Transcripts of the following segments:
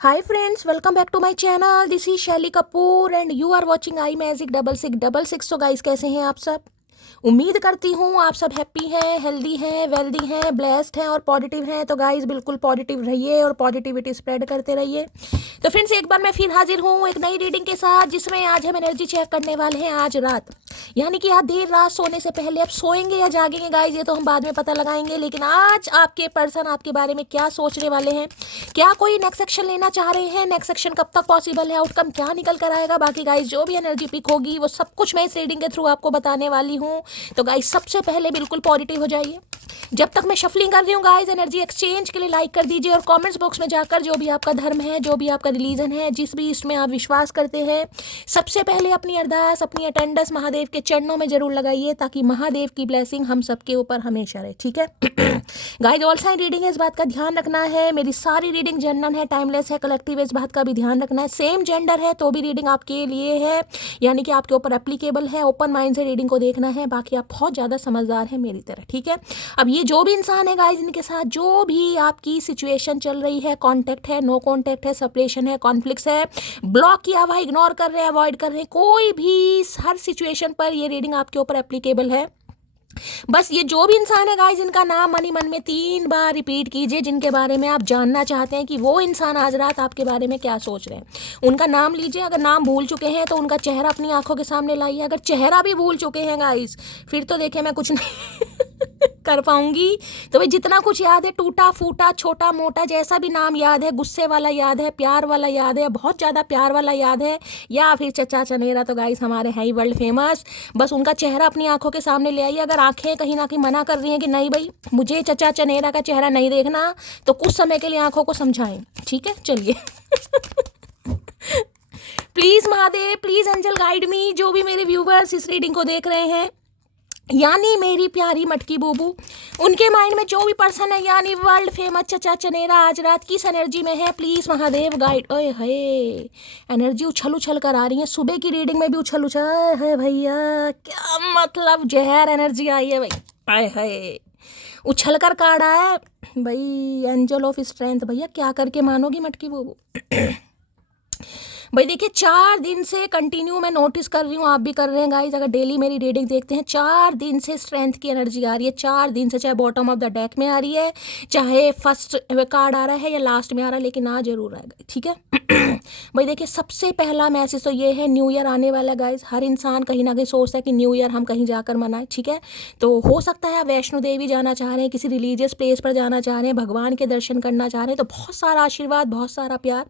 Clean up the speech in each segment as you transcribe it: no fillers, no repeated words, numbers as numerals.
Hi friends, welcome back to my channel. This is Shelly Kapoor and you are watching I Magic 6666. So guys, कैसे हैं आप सब? उम्मीद करती हूँ आप सब हैप्पी हैं, हेल्दी हैं, वेल्दी हैं, ब्लेस्ड हैं और पॉजिटिव हैं। तो गाइस बिल्कुल पॉजिटिव रहिए और पॉजिटिविटी स्प्रेड करते रहिए। तो फ्रेंड्स एक बार मैं फिर हाजिर हूँ एक नई रीडिंग के साथ, जिसमें आज हम एनर्जी चेक करने वाले हैं आज रात, यानी कि आज देर रात सोने से पहले। अब सोएंगे या जागेंगे गाइस, ये तो हम बाद में पता लगाएंगे, लेकिन आज आपके पर्सन आपके बारे में क्या सोचने वाले हैं, क्या कोई नेक्स्ट एक्शन लेना चाह रहे हैं, नेक्स्ट एक्शन कब तक पॉसिबल है, आउटकम क्या निकल कर आएगा। बाकी गाइस जो भी एनर्जी पिक होगी वो सब कुछ मैं इस रीडिंग के थ्रू आपको बताने वाली हूँ। तो गाइस सबसे पहले बिल्कुल पॉजिटिव हो जाइए। जब तक मैं शफलिंग कर रही हूँ गाइस, एनर्जी एक्सचेंज के लिए लाइक कर दीजिए और कमेंट्स बॉक्स में जाकर जो भी आपका धर्म है, जो भी आपका रिलीजन है, जिस भी इसमें आप विश्वास करते हैं, सबसे पहले अपनी अरदास, अपनी अटेंडेंस महादेव के चरणों में जरूर लगाइए, ताकि महादेव की ब्लेसिंग हम सबके ऊपर हमेशा रहे। ठीक है गाइस, ऑल साइन रीडिंग है, इस बात का ध्यान रखना है। मेरी सारी रीडिंग जनरल है, टाइमलेस है, कलेक्टिव है, इस बात का भी ध्यान रखना है। सेम जेंडर है तो भी रीडिंग आपके लिए है, यानी कि आपके ऊपर एप्लीकेबल है। ओपन माइंड से रीडिंग को देखना है। बाकी आप बहुत ज़्यादा समझदार हैं मेरी तरह। ठीक है, अब ये जो भी इंसान है गाइस, इनके साथ जो भी आपकी सिचुएशन चल रही है, कॉन्टैक्ट है, नो कॉन्टैक्ट है, सेपरेशन है, कॉन्फ्लिक्ट्स है, ब्लॉक किया हुआ, इग्नोर कर रहे हैं, अवॉइड कर रहे हैं, कोई भी हर सिचुएशन पर ये रीडिंग आपके ऊपर एप्लीकेबल है। बस ये जो भी इंसान है गाइस, इनका नाम मन ही मन में 3 बार रिपीट कीजिए, जिनके बारे में आप जानना चाहते हैं कि वो इंसान आज रात आपके बारे में क्या सोच रहे हैं। उनका नाम लीजिए। अगर नाम भूल चुके हैं तो उनका चेहरा अपनी आंखों के सामने लाइए। अगर चेहरा भी भूल चुके हैं गाइस, फिर तो देखिए मैं कुछ नहीं कर पाऊंगी। तो भाई जितना कुछ याद है, टूटा फूटा, छोटा मोटा, जैसा भी नाम याद है, गुस्से वाला याद है, प्यार वाला याद है, बहुत ज़्यादा प्यार वाला याद है, या फिर चचा चनेरा, तो गाइस हमारे है ही वर्ल्ड फेमस। बस उनका चेहरा अपनी आंखों के सामने ले आइए। अगर आंखें कहीं ना कहीं मना कर रही हैं कि नहीं भाई मुझे चचा चनेरा का चेहरा नहीं देखना, तो कुछ समय के लिए आंखों को समझाएं। ठीक है, चलिए please Mahadev, please angel guide me. जो भी मेरे व्यूवर्स इस रीडिंग को देख रहे हैं, यानी मेरी प्यारी मटकी बूबू, उनके माइंड में जो भी पर्सन है, यानी वर्ल्ड फेमस चचा चनेरा, आज रात किस एनर्जी में है, प्लीज महादेव गाइड। ओए है, एनर्जी उछल उछल कर आ रही है। सुबह की रीडिंग में भी उछल उछल है भैया, क्या मतलब जहर एनर्जी आई है भाई। आए हाय, उछल कर काढ़ा है भाई। एंजल ऑफ स्ट्रेंथ भैया, क्या करके मानोगी मटकी बूबू भाई देखिए 4 दिन से कंटिन्यू मैं नोटिस कर रही हूँ, आप भी कर रहे हैं गाइज। अगर डेली मेरी रीडिंग देखते हैं, 4 दिन से स्ट्रेंथ की एनर्जी आ रही है। 4 दिन से, चाहे बॉटम ऑफ द डेक में आ रही है, चाहे फर्स्ट कार्ड आ रहा है या लास्ट में आ रहा है, लेकिन आ जरूर आएगा। ठीक है भाई देखिए, सबसे पहला मैसेज तो ये है, न्यू ईयर आने वाला गाइज। हर इंसान कहीं ना कहीं सोचता है कि न्यू ईयर हम कहीं जाकर मनाएं। ठीक है, तो हो सकता है आप वैष्णो देवी जाना चाह रहे हैं, किसी रिलीजियस प्लेस पर जाना चाह रहे हैं, भगवान के दर्शन करना चाह रहे हैं, तो बहुत सारा आशीर्वाद, बहुत सारा प्यार।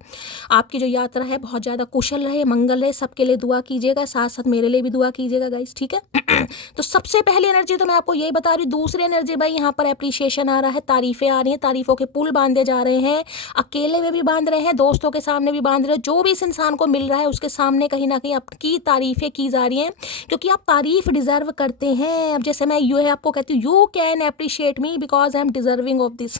आपकी जो यात्रा है बहुत ज़्यादा कुशल रहे, मंगल रहे, सबके लिए दुआ कीजिएगा, साथ साथ मेरे लिए भी दुआ कीजिएगा गाइस। ठीक है तो सबसे पहली एनर्जी तो मैं आपको यही बता रही हूँ। दूसरी एनर्जी भाई, यहाँ पर एप्रिशिएशन आ रहा है, तारीफें आ रही हैं, तारीफों के पुल बांधे जा रहे हैं। अकेले में भी बांध रहे हैं, दोस्तों के सामने भी बांध रहे हैं। जो भी इस इंसान को मिल रहा है उसके सामने कहीं ना कहीं आपकी तारीफें की जा रही हैं, क्योंकि आप तारीफ डिजर्व करते हैं। अब जैसे मैं यू आपको कहती हूँ, you can appreciate me because I am deserving of this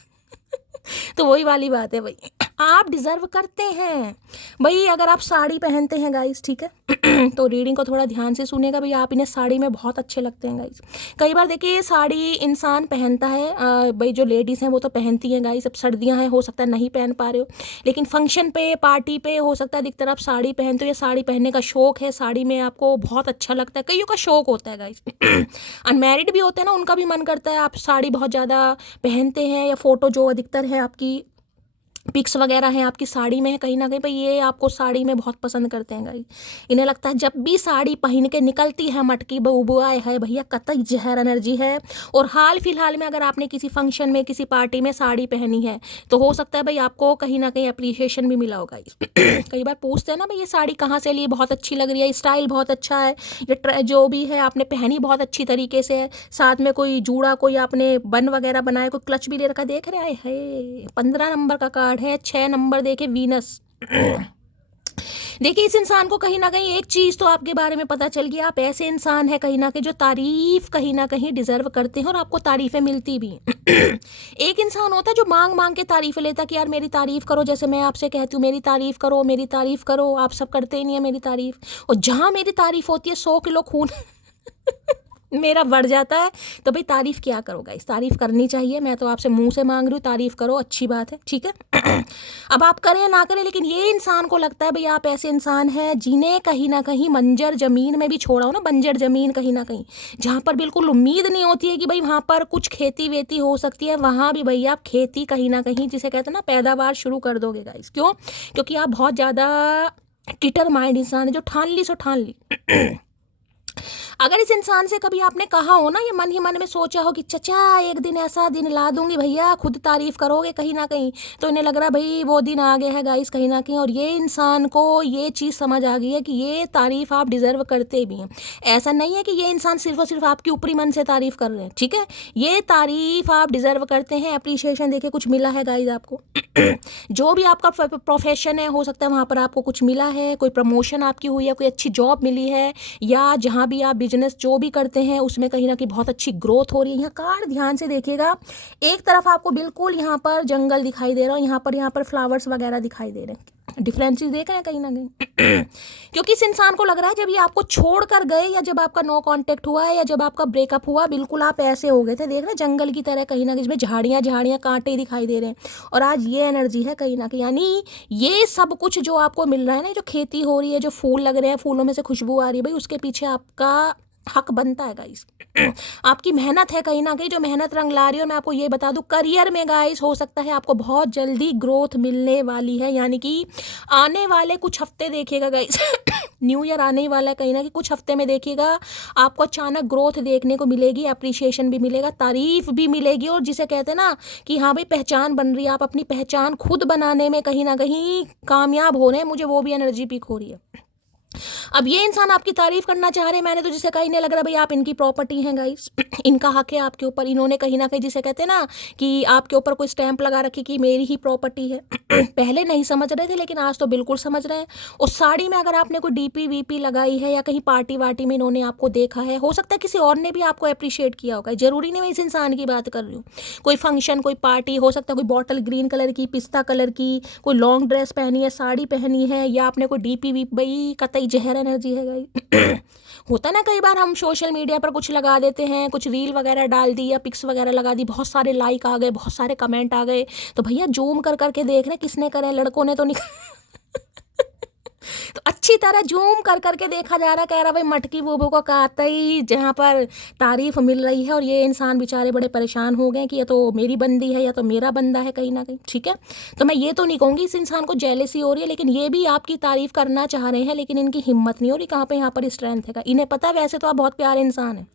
तो वही वाली बात है भाई, आप डिजर्व करते हैं भाई। अगर आप साड़ी पहनते हैं गाइस, ठीक है तो रीडिंग को थोड़ा ध्यान से सुनेगा भाई। आप इन्हें साड़ी में बहुत अच्छे लगते हैं गाइस। कई बार देखिए ये साड़ी इंसान पहनता है, भाई जो लेडीज़ हैं वो तो पहनती हैं गाइस। अब सर्दियां हैं, हो सकता है नहीं पहन पा रहे हो, लेकिन फंक्शन पे, पार्टी पे हो सकता है अधिकतर आप साड़ी पहनते हो, या साड़ी पहनने का शौक है, साड़ी में आपको बहुत अच्छा लगता है। कईयों का शौक होता है गाइस अनमैरिड भी होते हैं ना, उनका भी मन करता है आप साड़ी बहुत ज़्यादा पहनते हैं, या फोटो जो अधिकतर है आपकी पिक्स वगैरह हैं आपकी साड़ी में है, कहीं ना कहीं भाई ये आपको साड़ी में बहुत पसंद करते हैं गाइस। इन्हें लगता है जब भी साड़ी पहन के निकलती है मटकी बहू, आए है भैया कतई जहर एनर्जी है। और हाल फिलहाल में अगर आपने किसी फंक्शन में, किसी पार्टी में साड़ी पहनी है, तो हो सकता है भाई आपको कहीं ना कहीं अप्रिशिएशन भी मिला होगा। कई बार पूछते हैं ना भाई ये साड़ी कहाँ से ली, बहुत अच्छी लग रही है, स्टाइल बहुत अच्छा है, ये जो भी है आपने पहनी बहुत अच्छी तरीके से है, साथ में कोई जूड़ा, कोई आपने बन वगैरह बनाया, कोई क्लच भी ले रखा, देख रहे हैं 15 नंबर का कार्ड है, 6 नंबर देखे वीनस देखिए इस इंसान को कहीं ना कहीं एक चीज़ तो आपके बारे में पता चल गया, आप ऐसे इंसान है कहीं ना कहीं जो तारीफ कहीं ना कहीं डिजर्व करते हैं, और आपको तारीफें मिलती भी एक इंसान होता है जो मांग मांग के तारीफें लेता कि यार मेरी तारीफ करो, जैसे मैं आपसे कहती हूँ मेरी तारीफ करो, मेरी तारीफ करो, आप सब करते ही नहीं है मेरी तारीफ। और जहाँ मेरी तारीफ होती है 100 किलो खून मेरा बढ़ जाता है। तो भाई तारीफ़ क्या करो गाइस, तारीफ़ करनी चाहिए। मैं तो आपसे मुंह से मांग रही हूँ, तारीफ़ करो, अच्छी बात है, ठीक है। अब आप करें ना करें, लेकिन ये इंसान को लगता है भाई आप ऐसे इंसान हैं जिन्हें कहीं ना कहीं बंजर ज़मीन में भी छोड़ा हो ना, बंजर ज़मीन कहीं ना कहीं जहाँ पर बिल्कुल उम्मीद नहीं होती है कि भाई वहाँ पर कुछ खेती वेती हो सकती है, वहाँ भी भैया आप खेती कहीं ना कहीं, जिसे कहते हैं ना, पैदावार शुरू कर दोगे गाइस। क्यों? क्योंकि आप बहुत ज़्यादा डिटरमाइंड इंसान है, जो ठान ली सो ठान ली। अगर इस इंसान से कभी आपने कहा हो ना, ये मन ही मन में सोचा हो कि चचा एक दिन ऐसा दिन ला दूंगी भैया, खुद तारीफ करोगे कहीं ना कहीं, तो इन्हें लग रहा भाई वो दिन आ गया है गाइस कहीं ना कहीं। और ये इंसान को ये चीज़ समझ आ गई है कि ये तारीफ आप डिजर्व करते भी हैं। ऐसा नहीं है कि ये इंसान सिर्फ और सिर्फ आपकी ऊपरी मन से तारीफ कर रहे हैं, ठीक है, ये तारीफ आप डिजर्व करते हैं। अप्रिशिएशन देखिए कुछ मिला है गाइस आपको। जो भी आपका प्रोफेशन है, हो सकता है वहाँ पर आपको कुछ मिला है, कोई प्रमोशन आपकी हुई है, कोई अच्छी जॉब मिली है, या जहाँ भी आप बिजनेस जो भी करते हैं उसमें कहीं ना कहीं बहुत अच्छी ग्रोथ हो रही है। यहाँ कार्ड ध्यान से देखिएगा, एक तरफ आपको बिल्कुल यहाँ पर जंगल दिखाई दे रहा है, यहाँ पर फ्लावर्स वगैरह दिखाई दे रहे हैं। डिफरेंसेस देख रहे हैं कहीं ना कहीं। क्योंकि इस इंसान को लग रहा है जब ये आपको छोड़ कर गए, या जब आपका नो कांटेक्ट हुआ है, या जब आपका ब्रेकअप हुआ, बिल्कुल आप ऐसे हो गए थे, देख रहे हैं जंगल की तरह कहीं ना कहीं, इसमें झाड़ियाँ झाड़ियाँ कांटे दिखाई दे रहे हैं। और आज ये एनर्जी है कहीं ना कहीं, यानी ये सब कुछ जो आपको मिल रहा है ना, जो खेती हो रही है, जो फूल लग रहे हैं, फूलों में से खुशबू आ रही है, भाई उसके पीछे आपका हक बनता है गाइस। आपकी मेहनत है कहीं ना कहीं, जो मेहनत रंग ला रही है। और मैं आपको ये बता दूं, करियर में गाइस हो सकता है आपको बहुत जल्दी ग्रोथ मिलने वाली है, यानी कि आने वाले कुछ हफ्ते देखिएगा गाइस। न्यू ईयर आने ही वाला है कहीं ना कहीं, कुछ हफ्ते में देखिएगा आपको अचानक ग्रोथ देखने को मिलेगी, अप्रिशिएशन भी मिलेगा, तारीफ भी मिलेगी। और जिसे कहते हैं ना कि हाँ भाई पहचान बन रही है, आप अपनी पहचान खुद बनाने में कहीं ना कहीं कामयाब हो रहे हैं। मुझे वो भी एनर्जी पिक हो रही है। अब ये इंसान आपकी तारीफ करना चाह रहे हैं, मैंने तो जिसे कहीं नहीं लग रहा भाई आप इनकी प्रॉपर्टी हैं गाइस। इनका हक है आपके ऊपर, इन्होंने कहीं ना कहीं, जिसे कहते हैं ना कि आपके ऊपर कोई स्टैंप लगा रखी कि मेरी ही प्रॉपर्टी है। पहले नहीं समझ रहे थे, लेकिन आज तो बिल्कुल समझ रहे हैं। उस साड़ी में अगर आपने कोई डीपी वीपी लगाई है, या कहीं पार्टी वार्टी में इन्होंने आपको देखा है, हो सकता है किसी और ने भी आपको अप्रिशिएट किया होगा, जरूरी नहीं मैं इस इंसान की बात कर रही हूँ। कोई फंक्शन, कोई पार्टी, हो सकता है कोई बॉटल ग्रीन कलर की, पिस्ता कलर की, कोई लॉन्ग ड्रेस पहनी है, साड़ी पहनी है, या आपने कोई डीपी वीप, भाई कतई जहर एनर्जी है। होता ना कई बार हम सोशल मीडिया पर कुछ लगा देते हैं, कुछ रील वगैरह डाल दी या पिक्स वगैरह लगा दी, बहुत सारे लाइक आ गए, बहुत सारे कमेंट आ गए, तो भैया जूम कर करके देख रहे किसने करे, लड़कों ने तो नहीं। तो अच्छी तरह जूम कर करके देखा जा रहा है, कह रहा भाई मटकी वो को कातई, जहाँ पर तारीफ मिल रही है। और ये इंसान बेचारे बड़े परेशान हो गए कि या तो मेरी बंदी है या तो मेरा बंदा है कहीं ना कहीं, ठीक है। तो मैं ये तो नहीं कहूँगी इस इंसान को जेलेसी हो रही है, लेकिन ये भी आपकी तारीफ करना चाह रहे हैं, लेकिन इनकी हिम्मत नहीं हो रही। कहाँ पे यहाँ पर स्ट्रेंथ है, इन्हें पता है वैसे तो आप बहुत प्यारे इंसान हैं,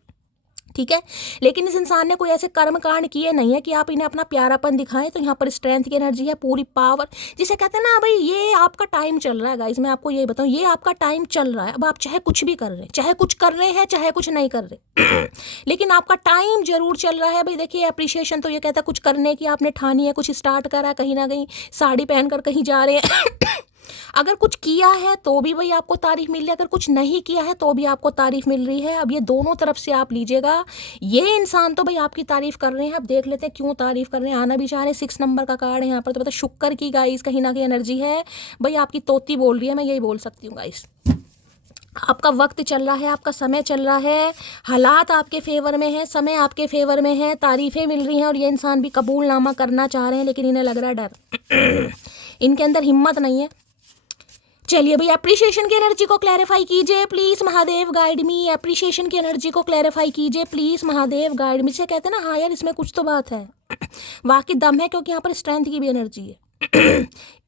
ठीक है, लेकिन इस इंसान ने कोई ऐसे कर्म कांड किए नहीं है कि आप इन्हें अपना प्यारापन दिखाएं। तो यहाँ पर स्ट्रेंथ की एनर्जी है, पूरी पावर, जिसे कहते हैं ना भाई ये आपका टाइम चल रहा है गाइस। मैं आपको ये बताऊं, ये आपका टाइम चल रहा है। अब आप चाहे कुछ भी कर रहे हैं, चाहे कुछ कर रहे हैं, चाहे कुछ नहीं कर रहे, लेकिन आपका टाइम जरूर चल रहा है। भाई देखिए अप्रिशिएशन तो ये कहता है कुछ करने की आपने ठानी है, कुछ स्टार्ट करा है, कहीं ना कहीं साड़ी पहनकर कहीं जा रहे हैं। अगर कुछ किया है तो भी भाई आपको तारीफ मिल रही है, अगर कुछ नहीं किया है तो भी आपको तारीफ मिल रही है। अब ये दोनों तरफ से आप लीजिएगा। ये इंसान तो भाई आपकी तारीफ कर रहे हैं, अब देख लेते हैं क्यों तारीफ कर रहे हैं। आना भी चाह रहे हैं, 6 नंबर का कार्ड है यहाँ पर, तो पता शुक्र की गाइस कहीं ना कहीं एनर्जी है। भाई आपकी तोती बोल रही है, मैं यही बोल सकती हूँ गाइस। आपका वक्त चल रहा है, आपका समय चल रहा है, हालात आपके फेवर में है, समय आपके फेवर में है, तारीफें मिल रही हैं। और ये इंसान भी कबूलनामा करना चाह रहे हैं, लेकिन इन्हें लग रहा है डर। इनके अंदर हिम्मत नहीं है। चलिए भाई अप्रिशिएशन की एनर्जी को क्लैरिफाई कीजिए please, Mahadev guide me. Appreciation की एनर्जी को क्लैरिफाई कीजिए प्लीज, महादेव गाइड मी। से कहते हैं ना हाँ यार इसमें कुछ तो बात है, वाकई दम है, क्योंकि यहाँ पर स्ट्रेंथ की भी एनर्जी है।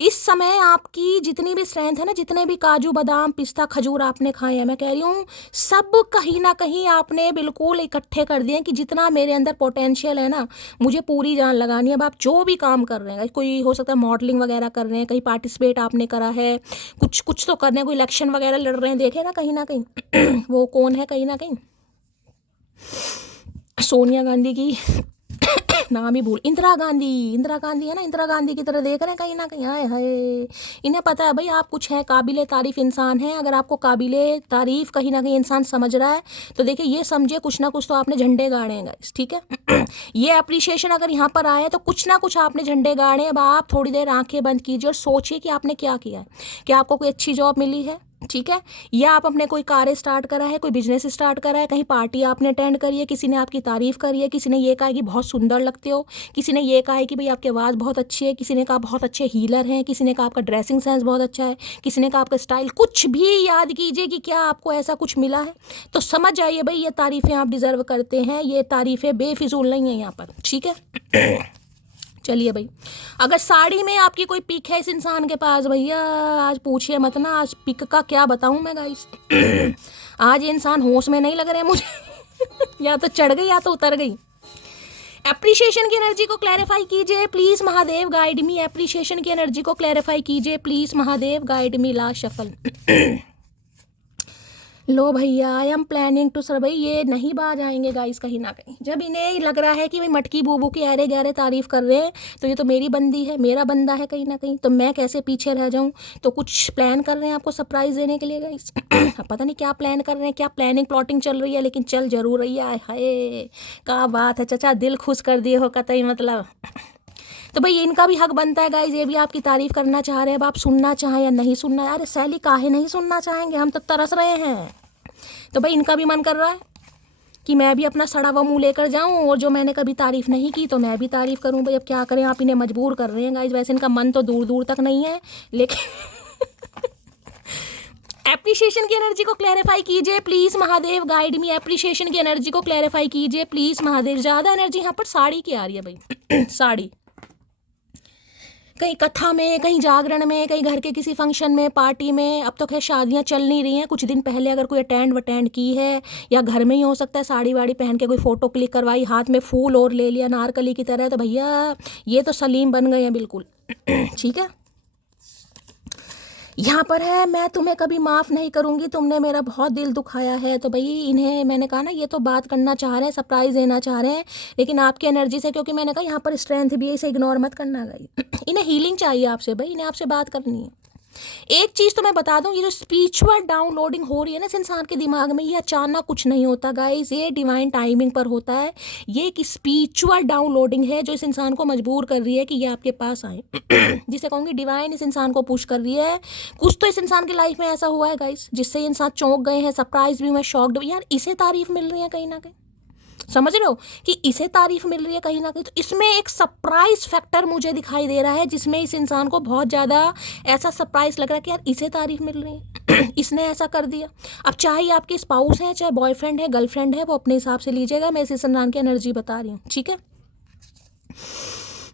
इस समय आपकी जितनी भी स्ट्रेंथ है ना, जितने भी काजू बादाम पिस्ता खजूर आपने खाए हैं, मैं कह रही हूँ सब कहीं ना कहीं आपने बिल्कुल इकट्ठे कर दिए कि जितना मेरे अंदर पोटेंशियल है ना, मुझे पूरी जान लगानी है। अब आप जो भी काम कर रहे हैं, कोई हो सकता है मॉडलिंग वगैरह कर रहे हैं, कहीं पार्टिसिपेट आपने करा है, कुछ तो कर रहे हैं, कोई इलेक्शन वगैरह लड़ रहे हैं, देखे ना कहीं वो कौन है, कहीं ना कहीं सोनिया गांधी की नाम ही भूल, इंदिरा गांधी है ना, इंदिरा गांधी की तरह देख रहे हैं कहीं ना कहीं। हाय हाय, इन्हें पता है भाई आप कुछ है, काबिले तारीफ इंसान है। अगर आपको काबिले तारीफ कहीं ना कहीं इंसान समझ रहा है, तो देखिए ये समझिए कुछ ना कुछ तो आपने झंडे गाड़े हैं गाइस, ठीक है। ये अप्रिशिएशन अगर यहाँ पर आए तो कुछ ना कुछ आपने झंडे गाड़े। अब आप थोड़ी देर आंखें बंद कीजिए और सोचिए कि आपने क्या किया है। क्या आपको कोई अच्छी जॉब मिली है, ठीक है, या आप अपने कोई कार्य स्टार्ट करा है, कोई बिजनेस स्टार्ट करा है, कहीं पार्टी आपने अटेंड करी है, किसी ने आपकी तारीफ करी है, किसी ने ये कहा है कि बहुत सुंदर लगते हो, किसी ने ये कहा है कि भाई आपकी आवाज़ बहुत अच्छी है, किसी ने कहा बहुत अच्छे हीलर हैं, किसी ने कहा आपका ड्रेसिंग सेंस बहुत अच्छा है, किसी ने कहा आपका स्टाइल, कुछ भी याद कीजिए कि क्या आपको ऐसा कुछ मिला है, तो समझ जाइए भाई ये तारीफ़ें आप डिज़र्व करते हैं, ये तारीफ़ें बेफिजूल नहीं है यहाँ पर। ठीक है, चलिए भाई, अगर साड़ी में आपकी कोई पिक है इस इंसान के पास, भैया आज पूछिए मत ना, आज पिक का क्या बताऊं मैं गाइस। आज ये इंसान होश में नहीं लग रहे हैं मुझे। या तो चढ़ गई या तो उतर गई। एप्रिशिएशन की एनर्जी को क्लैरिफाई कीजिए please Mahadev, guide me. Appreciation की एनर्जी को क्लैरिफाई कीजिए please Mahadev, guide me. Last shuffle. लो भैया, I am planning to sir. भाई ये नहीं बाज आएंगे गाइस कहीं ना कहीं। जब इन्हें लग रहा है कि भाई मटकी बूबू की अरे गहरे तारीफ कर रहे हैं, तो ये तो मेरी बंदी है, मेरा बंदा है कहीं ना कहीं, तो मैं कैसे पीछे रह जाऊं। तो कुछ प्लान कर रहे हैं आपको सरप्राइज देने के लिए गाइस। पता नहीं क्या प्लान कर रहे हैं, क्या प्लानिंग प्लॉटिंग चल रही है, लेकिन चल जरूर रही है। हाय क्या बात है चाचा, दिल खुश कर दिए हो कतई मतलब। तो भाई इनका भी हक बनता है गाइज, ये भी आपकी तारीफ करना चाह रहे हैं। अब आप सुनना चाहें या नहीं सुनना, यार सैली काहे नहीं सुनना चाहेंगे, हम तो तरस रहे हैं। तो भाई इनका भी मन कर रहा है कि मैं भी अपना सड़ा हुआ मुंह लेकर जाऊं, और जो मैंने कभी तारीफ नहीं की तो मैं भी तारीफ करूं। भाई अब क्या करें, आप इन्हें मजबूर कर रहे हैं गाइज। वैसे इनका मन तो दूर दूर तक नहीं है, लेकिन एप्रिशिएशन की एनर्जी को क्लैरिफाई कीजिए please Mahadev, guide me. Appreciation की एनर्जी को क्लैरिफाई कीजिए प्लीज महादेव। ज़्यादा एनर्जी यहाँ पर साड़ी की आ रही है भाई। साड़ी कहीं कथा में, कहीं जागरण में, कहीं घर के किसी फंक्शन में, पार्टी में। अब तो खैर शादियां चल नहीं रही हैं, कुछ दिन पहले अगर कोई अटेंड की है, या घर में ही हो सकता है साड़ी वाड़ी पहन के कोई फ़ोटो क्लिक करवाई, हाथ में फूल और ले लिया नारकली की तरह, तो भैया ये तो सलीम बन गए हैं बिल्कुल। ठीक है, यहाँ पर है, मैं तुम्हें कभी माफ़ नहीं करूँगी, तुमने मेरा बहुत दिल दुखाया है। तो भाई इन्हें मैंने कहा ना, ये तो बात करना चाह रहे हैं, सरप्राइज़ देना चाह रहे हैं, लेकिन आपकी एनर्जी से, क्योंकि मैंने कहा यहाँ पर स्ट्रेंथ भी है, इसे इग्नोर मत करना गाइस। इन्हें हीलिंग चाहिए आपसे भाई, इन्हें आपसे बात करनी है। एक चीज़ तो मैं बता दूं, ये जो स्पिरिचुअल डाउनलोडिंग हो रही है ना इस इंसान के दिमाग में, ये अचानक कुछ नहीं होता गाइस, ये डिवाइन टाइमिंग पर होता है। ये एक स्पिरिचुअल डाउनलोडिंग है जो इस इंसान को मजबूर कर रही है कि ये आपके पास आए। जिसे कहूँगी डिवाइन इस इंसान को पुश कर रही है। कुछ तो इस इंसान की लाइफ में ऐसा हुआ है गाइस, जिससे ये इंसान चौंक गए हैं, सरप्राइज भी हुए, शॉक्ड भी। यार इसे तारीफ मिल रही है कहीं ना कहीं, समझ रहे हो कि इसे तारीफ मिल रही है कहीं ना कहीं। तो इसमें एक सरप्राइज फैक्टर मुझे दिखाई दे रहा है, जिसमें इस इंसान को बहुत ज़्यादा ऐसा सरप्राइज लग रहा है कि यार इसे तारीफ मिल रही है। इसने ऐसा कर दिया। अब चाहे आपके स्पाउस हैं, चाहे बॉयफ्रेंड है, गर्लफ्रेंड है, वो अपने हिसाब से लीजिएगा, मैं इस इंसान की एनर्जी बता रही हूँ। ठीक है,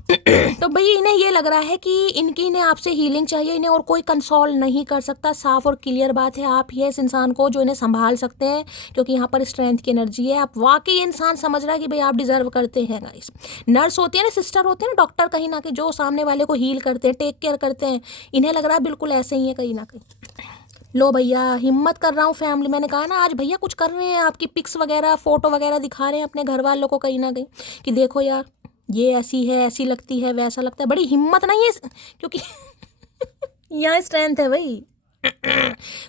तो भाई इन्हें ये लग रहा है कि इन्हें आपसे हीलिंग चाहिए, इन्हें और कोई कंसोल नहीं कर सकता। साफ और क्लियर बात है, आप ही है इस इंसान को जो इन्हें संभाल सकते हैं, क्योंकि यहाँ पर स्ट्रेंथ की एनर्जी है। आप वाकई इंसान समझ रहा है कि भाई आप डिजर्व करते हैं गाइस। नर्स होती है ना, सिस्टर होती है ना, डॉक्टर कहीं ना कहीं जो सामने वाले को हील करते हैं, टेक केयर करते हैं, इन्हें लग रहा है बिल्कुल ऐसे ही है कहीं ना कहीं। लो भैया, हिम्मत कर रहा हूँ फैमिली, मैंने कहा ना आज भैया कुछ कर रहे हैं, आपकी पिक्स वगैरह फोटो वगैरह दिखा रहे हैं अपने घर वालों को कहीं ना कहीं, कि देखो यार ये ऐसी है, ऐसी लगती है, वैसा लगता है। बड़ी हिम्मत नहीं है, क्योंकि यहाँ स्ट्रेंथ है भाई।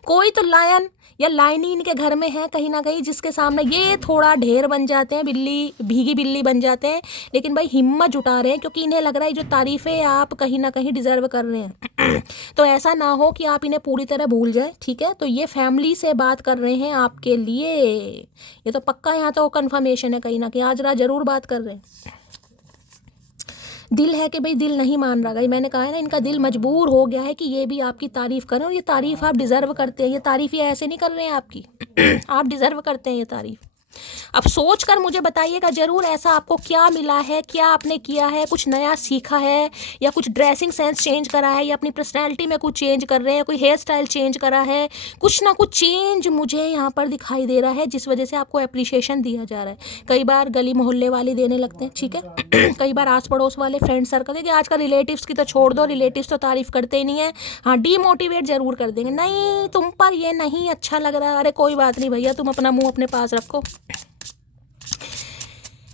कोई तो लायन या लाइनी इनके घर में है कहीं ना कहीं, जिसके सामने ये थोड़ा ढेर बन जाते हैं, बिल्ली, भीगी बिल्ली बन जाते हैं, लेकिन भाई हिम्मत जुटा रहे हैं, क्योंकि इन्हें लग रहा है जो तारीफ़ें आप कहीं ना कहीं डिजर्व कर रहे हैं। तो ऐसा ना हो कि आप इन्हें पूरी तरह भूल जाए। ठीक है, तो ये फैमिली से बात कर रहे हैं आपके लिए, ये तो पक्का यहाँ तो कन्फर्मेशन है कहीं ना कहीं, आज रात जरूर बात कर रहे हैं। दिल है कि भाई दिल नहीं मान रहा भाई, मैंने कहा है ना, इनका दिल मजबूर हो गया है कि ये भी आपकी तारीफ़ करें, और ये तारीफ़ आप डिज़र्व करते हैं। ये तारीफ़ ये ऐसे नहीं कर रहे हैं आपकी, आप डिज़र्व करते हैं ये तारीफ़। अब सोच कर मुझे बताइएगा ज़रूर, ऐसा आपको क्या मिला है, क्या आपने किया है, कुछ नया सीखा है, या कुछ ड्रेसिंग सेंस चेंज करा है, या अपनी पर्सनैलिटी में कुछ चेंज कर रहे हैं, कोई हेयर स्टाइल चेंज करा है, कुछ ना कुछ चेंज मुझे यहाँ पर दिखाई दे रहा है, जिस वजह से आपको अप्रिशिएशन दिया जा रहा है। कई बार गली मोहल्ले वाले देने लगते हैं, ठीक है, कई बार आस पड़ोस वाले, फ्रेंड सर्कल, देखिए आजकल रिलेटिव्स की तो छोड़ दो, रिलेटिव्स तो तारीफ़ करते ही नहीं है। हाँ, डीमोटिवेट ज़रूर कर देंगे, नहीं तुम पर ये नहीं अच्छा लग रहा, अरे कोई बात नहीं भैया, तुम अपना मुँह अपने पास रखो।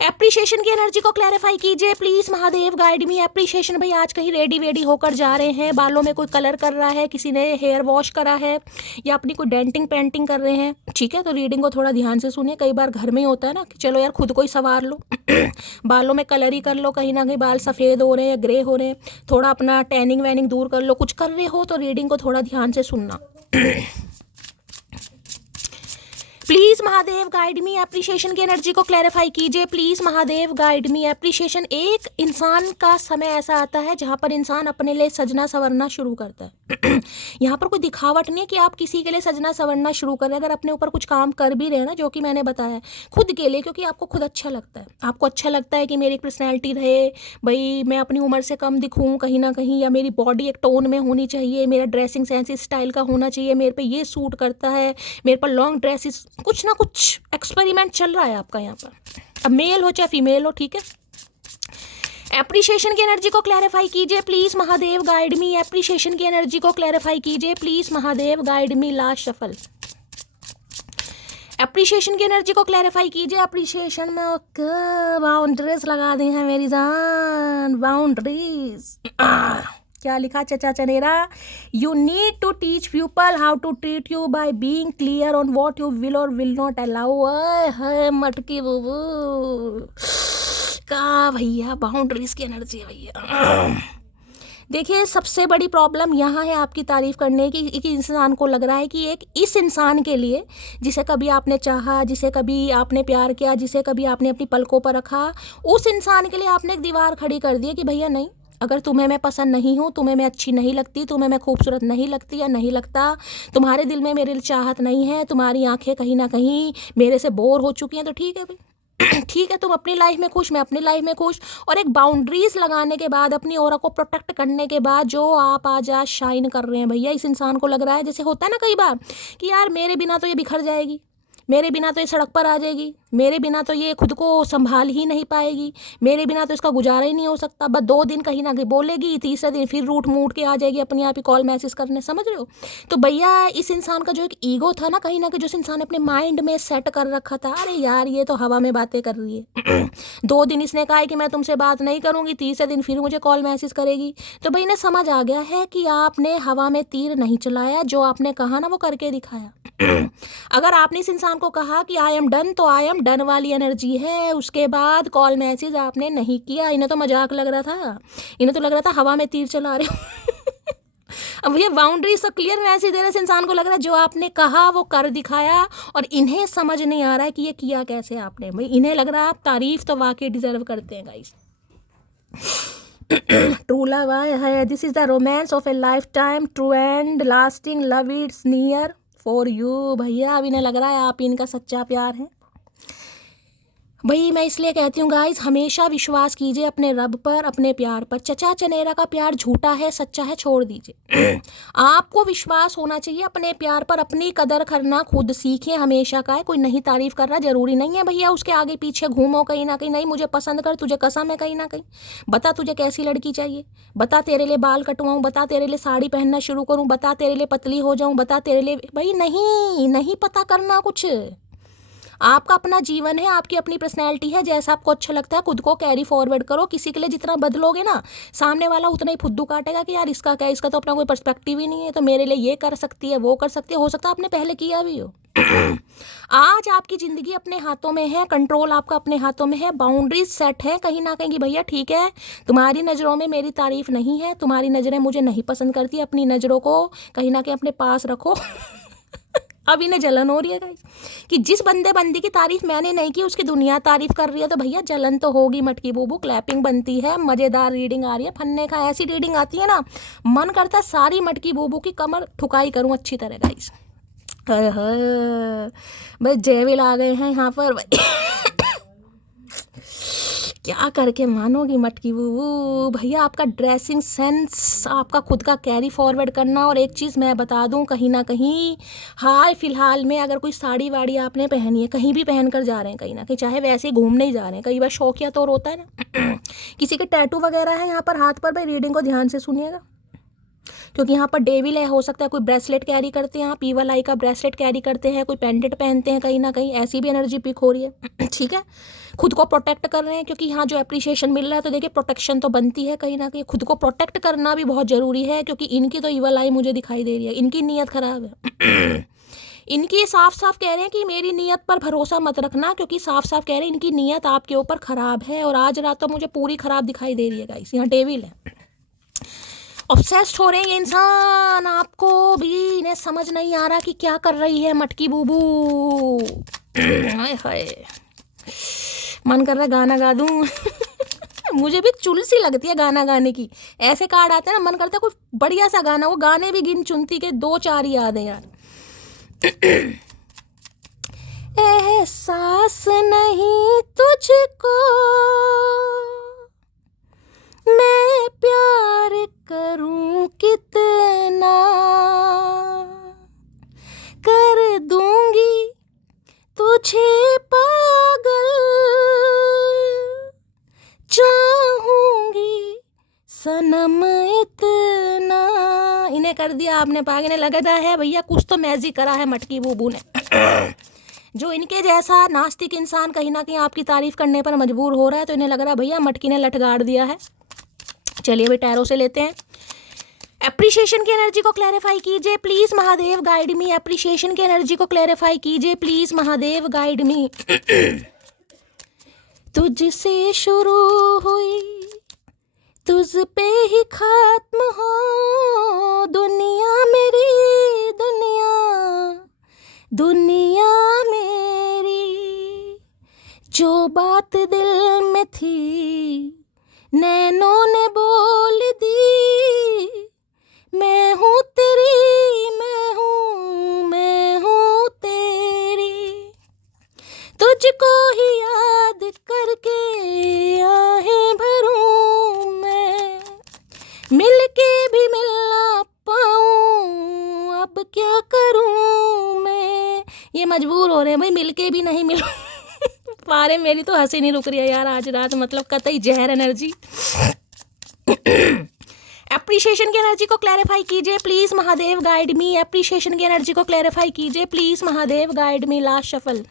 एप्रिशिएशन की एनर्जी को क्लैरिफाई कीजिए please Mahadev, guide me. Appreciation भाई आज कहीं रेडी वेडी होकर जा रहे हैं, बालों में कोई कलर कर रहा है, किसी ने हेयर वॉश करा है, या अपनी कोई डेंटिंग पेंटिंग कर रहे हैं। ठीक है, तो रीडिंग को थोड़ा ध्यान से सुनिए। कई बार घर में ही होता है ना कि चलो यार खुद को ही संवार लो, बालों में कलर ही कर लो, कहीं ना कहीं बाल सफ़ेद हो रहे हैं या ग्रे हो रहे हैं, थोड़ा अपना टैनिंग वैनिंग दूर कर लो, कुछ कर रहे हो तो रीडिंग को थोड़ा ध्यान से सुनना। Please Mahadev guide me, appreciation की एनर्जी को क्लैरिफाई कीजिए please Mahadev guide me. Appreciation, एक इंसान का समय ऐसा आता है जहाँ पर इंसान अपने लिए सजना संवरना शुरू करता है। यहाँ पर कोई दिखावट नहीं है कि आप किसी के लिए सजना संवरना शुरू करें। अगर अपने ऊपर कुछ काम कर भी रहे हैं ना, जो कि मैंने बताया, खुद के लिए, क्योंकि आपको खुद अच्छा लगता है, आपको अच्छा लगता है कि मेरी एक पर्सनैलिटी रहे, भाई मैं अपनी उम्र से कम दिखूँ कहीं ना कहीं, या मेरी बॉडी एक टोन में होनी चाहिए, मेरा ड्रेसिंग सेंस इस स्टाइल का होना चाहिए, मेरे पे ये सूट करता है, मेरे पर लॉन्ग ड्रेसेस, कुछ ना कुछ एक्सपेरिमेंट चल रहा है आपका यहाँ पर। अब मेल हो चाहे फीमेल हो, ठीक है। एप्रिशिएशन की एनर्जी को क्लैरिफाई कीजिए please Mahadev guide me. Appreciation की एनर्जी को क्लैरिफाई कीजिए please Mahadev guide me. Last shuffle. Appreciation की एनर्जी को क्लैरिफाई कीजिए। एप्रिशिएशन में बाउंड्रीज लगा दी हैं मेरी जान, बाउंड्रीज। क्या लिखा चचा चनेरा? You need to teach people how to treat you by being clear on what you will or will not allow. है मटकी बुबू का भैया, बाउंड्रीज की एनर्जी है भैया। देखिए, सबसे बड़ी प्रॉब्लम यहाँ है आपकी तारीफ करने की, कि इंसान को लग रहा है कि एक इस इंसान के लिए जिसे कभी आपने चाहा, जिसे कभी आपने प्यार किया, जिसे कभी आपने अपनी पलकों पर रखा, उस इंसान के लिए आपने एक दीवार खड़ी कर दी है कि भैया नहीं, अगर तुम्हें मैं पसंद नहीं हूँ, तुम्हें मैं अच्छी नहीं लगती, तुम्हें मैं खूबसूरत नहीं लगती या नहीं लगता, तुम्हारे दिल में मेरे लिए चाहत नहीं है, तुम्हारी आंखें कहीं ना कहीं मेरे से बोर हो चुकी हैं, तो ठीक है भाई, ठीक है, तुम अपनी लाइफ में खुश, मैं अपनी लाइफ में खुश। और एक बाउंड्रीज लगाने के बाद, अपनी ऑरा को प्रोटेक्ट करने के बाद, जो आप आज शाइन कर रहे हैं भैया, इस इंसान को लग रहा है, जैसे होता है ना कई बार कि यार मेरे बिना तो ये बिखर जाएगी, मेरे बिना तो ये सड़क पर आ जाएगी, मेरे बिना तो ये खुद को संभाल ही नहीं पाएगी, मेरे बिना तो इसका गुजारा ही नहीं हो सकता। बस 2 दिन कहीं ना कहीं बोलेगी, तीसरे दिन फिर रूठ मूठ के आ जाएगी अपने आप ही कॉल मैसेज करने, समझ रहे हो? तो भैया इस इंसान का जो एक ईगो था ना, कहीं ना कहीं जो इंसान अपने माइंड में सेट कर रखा था, अरे यार ये तो हवा में बातें कर रही है। 2 दिन इसने कहा है कि मैं तुमसे बात नहीं करूंगी, तीसरे दिन फिर मुझे कॉल मैसेज करेगी। तो भाई इन्हें समझ आ गया है कि आपने हवा में तीर नहीं चलाया, जो आपने कहा ना वो करके दिखाया। अगर आपने इस इंसान को कहा कि आई एम डन, तो आई एम डन वाली एनर्जी है। उसके बाद कॉल मैसेज आपने नहीं किया। इन्हें तो मजाक लग रहा था, इन्हें तो लग रहा था हवा में तीर चला रहे हो। अब ये बाउंड्रीज तो क्लियर मैसेज दे रहे, इस इंसान को लग रहा है जो आपने कहा वो कर दिखाया, और इन्हें समझ नहीं आ रहा है कि ये किया कैसे आपने। भाई इन्हें लग रहा है आप तारीफ तो वाकई डिजर्व करते हैं गाइस। ट्रू लव है, this is the romance of A life time, true and lasting love it's near for you. भैया अब इन्हें लग रहा है आप इनका सच्चा प्यार है। भाई मैं इसलिए कहती हूँ गाइस, हमेशा विश्वास कीजिए अपने रब पर, अपने प्यार पर। चचा चनेरा का प्यार झूठा है, सच्चा है छोड़ दीजिए। आपको विश्वास होना चाहिए अपने प्यार पर, अपनी कदर करना खुद सीखें हमेशा का है। कोई नहीं तारीफ कर रहा, जरूरी नहीं है भैया उसके आगे पीछे घूमो कहीं ना कहीं, नहीं मुझे पसंद कर, तुझे कसम है कहीं ना कहीं, बता तुझे कैसी लड़की चाहिए, बता तेरे लिए बाल कटवाऊँ, बता तेरे लिए साड़ी पहनना शुरू करूँ, बता तेरे लिए पतली हो जाऊँ, बता तेरे लिए, भाई नहीं पता करना कुछ। आपका अपना जीवन है, आपकी अपनी पर्सनैलिटी है, जैसा आपको अच्छा लगता है खुद को कैरी फॉरवर्ड करो। किसी के लिए जितना बदलोगे ना, सामने वाला उतना ही फुद्दू काटेगा कि यार इसका क्या, इसका तो अपना कोई पर्सपेक्टिव ही नहीं है, तो मेरे लिए ये कर सकती है, वो कर सकती है। हो सकता है आपने पहले किया भी हो। आज आपकी ज़िंदगी अपने हाथों में है, कंट्रोल आपका अपने हाथों में है, बाउंड्रीज सेट है कहीं ना कहीं कि भैया ठीक है, तुम्हारी नज़रों में मेरी तारीफ नहीं है, तुम्हारी नज़रें मुझे नहीं पसंद करती, अपनी नज़रों को कहीं ना कहीं अपने पास रखो। अब इन्हें जलन हो रही है गाइस कि जिस बंदी की तारीफ मैंने नहीं की उसकी दुनिया तारीफ कर रही है, तो भैया जलन तो होगी मटकी बूबू। क्लैपिंग बनती है, मज़ेदार रीडिंग आ रही है, फन्ने का ऐसी रीडिंग आती है ना, मन करता है सारी मटकी बूबू की कमर ठुकाई करूं अच्छी तरह गाइस। भाई जयविल आ गए हैं यहाँ पर। क्या करके मानोगी मटकी बूबू। भैया आपका ड्रेसिंग सेंस, आपका खुद का कैरी फॉरवर्ड करना। और एक चीज़ मैं बता दूं, कहीं ना कहीं हाल फिलहाल में अगर कोई साड़ी वाड़ी आपने पहनी है, कहीं भी पहन कर जा रहे हैं कहीं ना कहीं, चाहे वैसे ही घूमने ही जा रहे हैं, कई बार शौकिया तौर होता है ना। किसी के टैटू वगैरह है यहाँ पर हाथ पर, भाई रीडिंग को ध्यान से सुनिएगा, क्योंकि यहाँ पर डेविल है। हो सकता है कोई ब्रेसलेट कैरी करते हैं, आप ईवल आई का ब्रेसलेट कैरी करते हैं, कोई पेंडेंट पहनते हैं, कहीं ना कहीं ऐसी भी एनर्जी पिक हो रही है। ठीक है, खुद को प्रोटेक्ट कर रहे हैं, क्योंकि यहाँ जो एप्रिशिएशन मिल रहा है, तो देखिए प्रोटेक्शन तो बनती है कहीं ना कहीं, खुद को प्रोटेक्ट करना भी बहुत ज़रूरी है, क्योंकि इनकी तो ईवल आई मुझे दिखाई दे रही है, इनकी नीयत ख़राब है। इनकी साफ साफ कह रहे हैं कि मेरी नीयत पर भरोसा मत रखना, क्योंकि साफ साफ कह रहे हैं इनकी नीयत आपके ऊपर ख़राब है, और आज रात तो मुझे पूरी ख़राब दिखाई दे रही है गाइस। यहाँ डेविल है। ऑब्सेस्ड हो रहे हैं ये इंसान, आपको भी इन्हें समझ नहीं आ रहा कि क्या कर रही है मटकी बूबू। हाय हाय, मन कर रहा है गाना गा दूं। मुझे भी चुल सी लगती है गाना गाने की, ऐसे कार्ड आते हैं ना, मन करता है कोई बढ़िया सा गाना, वो गाने भी गिन चुनती के 2-4 याद है यार। एहसास नहीं तुझको मैं प्यार करूं कितना, कर दूंगी तुझे पागल, चाहूंगी सनम इतना। इन्हें कर दिया आपने पागल, इन्हें लगता है भैया कुछ तो मैजिक करा है मटकी बूबू ने। जो इनके जैसा नास्तिक इंसान कहीं ना कहीं आपकी तारीफ करने पर मजबूर हो रहा है, तो इन्हें लग रहा है भैया मटकी ने लटगाड़ दिया है। चलिए भाई टैरो से लेते हैं। एप्रिशिएशन की एनर्जी को क्लैरिफाई कीजिए please Mahadev, guide me. Appreciation की एनर्जी को क्लैरिफाई कीजिए प्लीज महादेव, गाइड मी। तुझसे शुरू हुई तुझ पे ही खत्म हो दुनिया मेरी, दुनिया मेरी। जो बात दिल में थी नैनों ने बोल दी, मैं हूँ तेरी, मैं हूँ तेरी। तुझको ही याद करके आहें भरूं मैं, मिल के भी मिल ना पाऊं, अब क्या करूं मैं। ये मजबूर हो रहे हैं भाई, मिल के भी नहीं मिल पा रहे। मेरी तो हंसी नहीं रुक रही है यार आज रात, मतलब कतई जहर एनर्जी। एप्रिशिएशन की एनर्जी को क्लैरिफाई कीजिए please Mahadev, guide me. Appreciation की एनर्जी को क्लैरिफाई कीजिए please Mahadev, guide me. Last shuffle.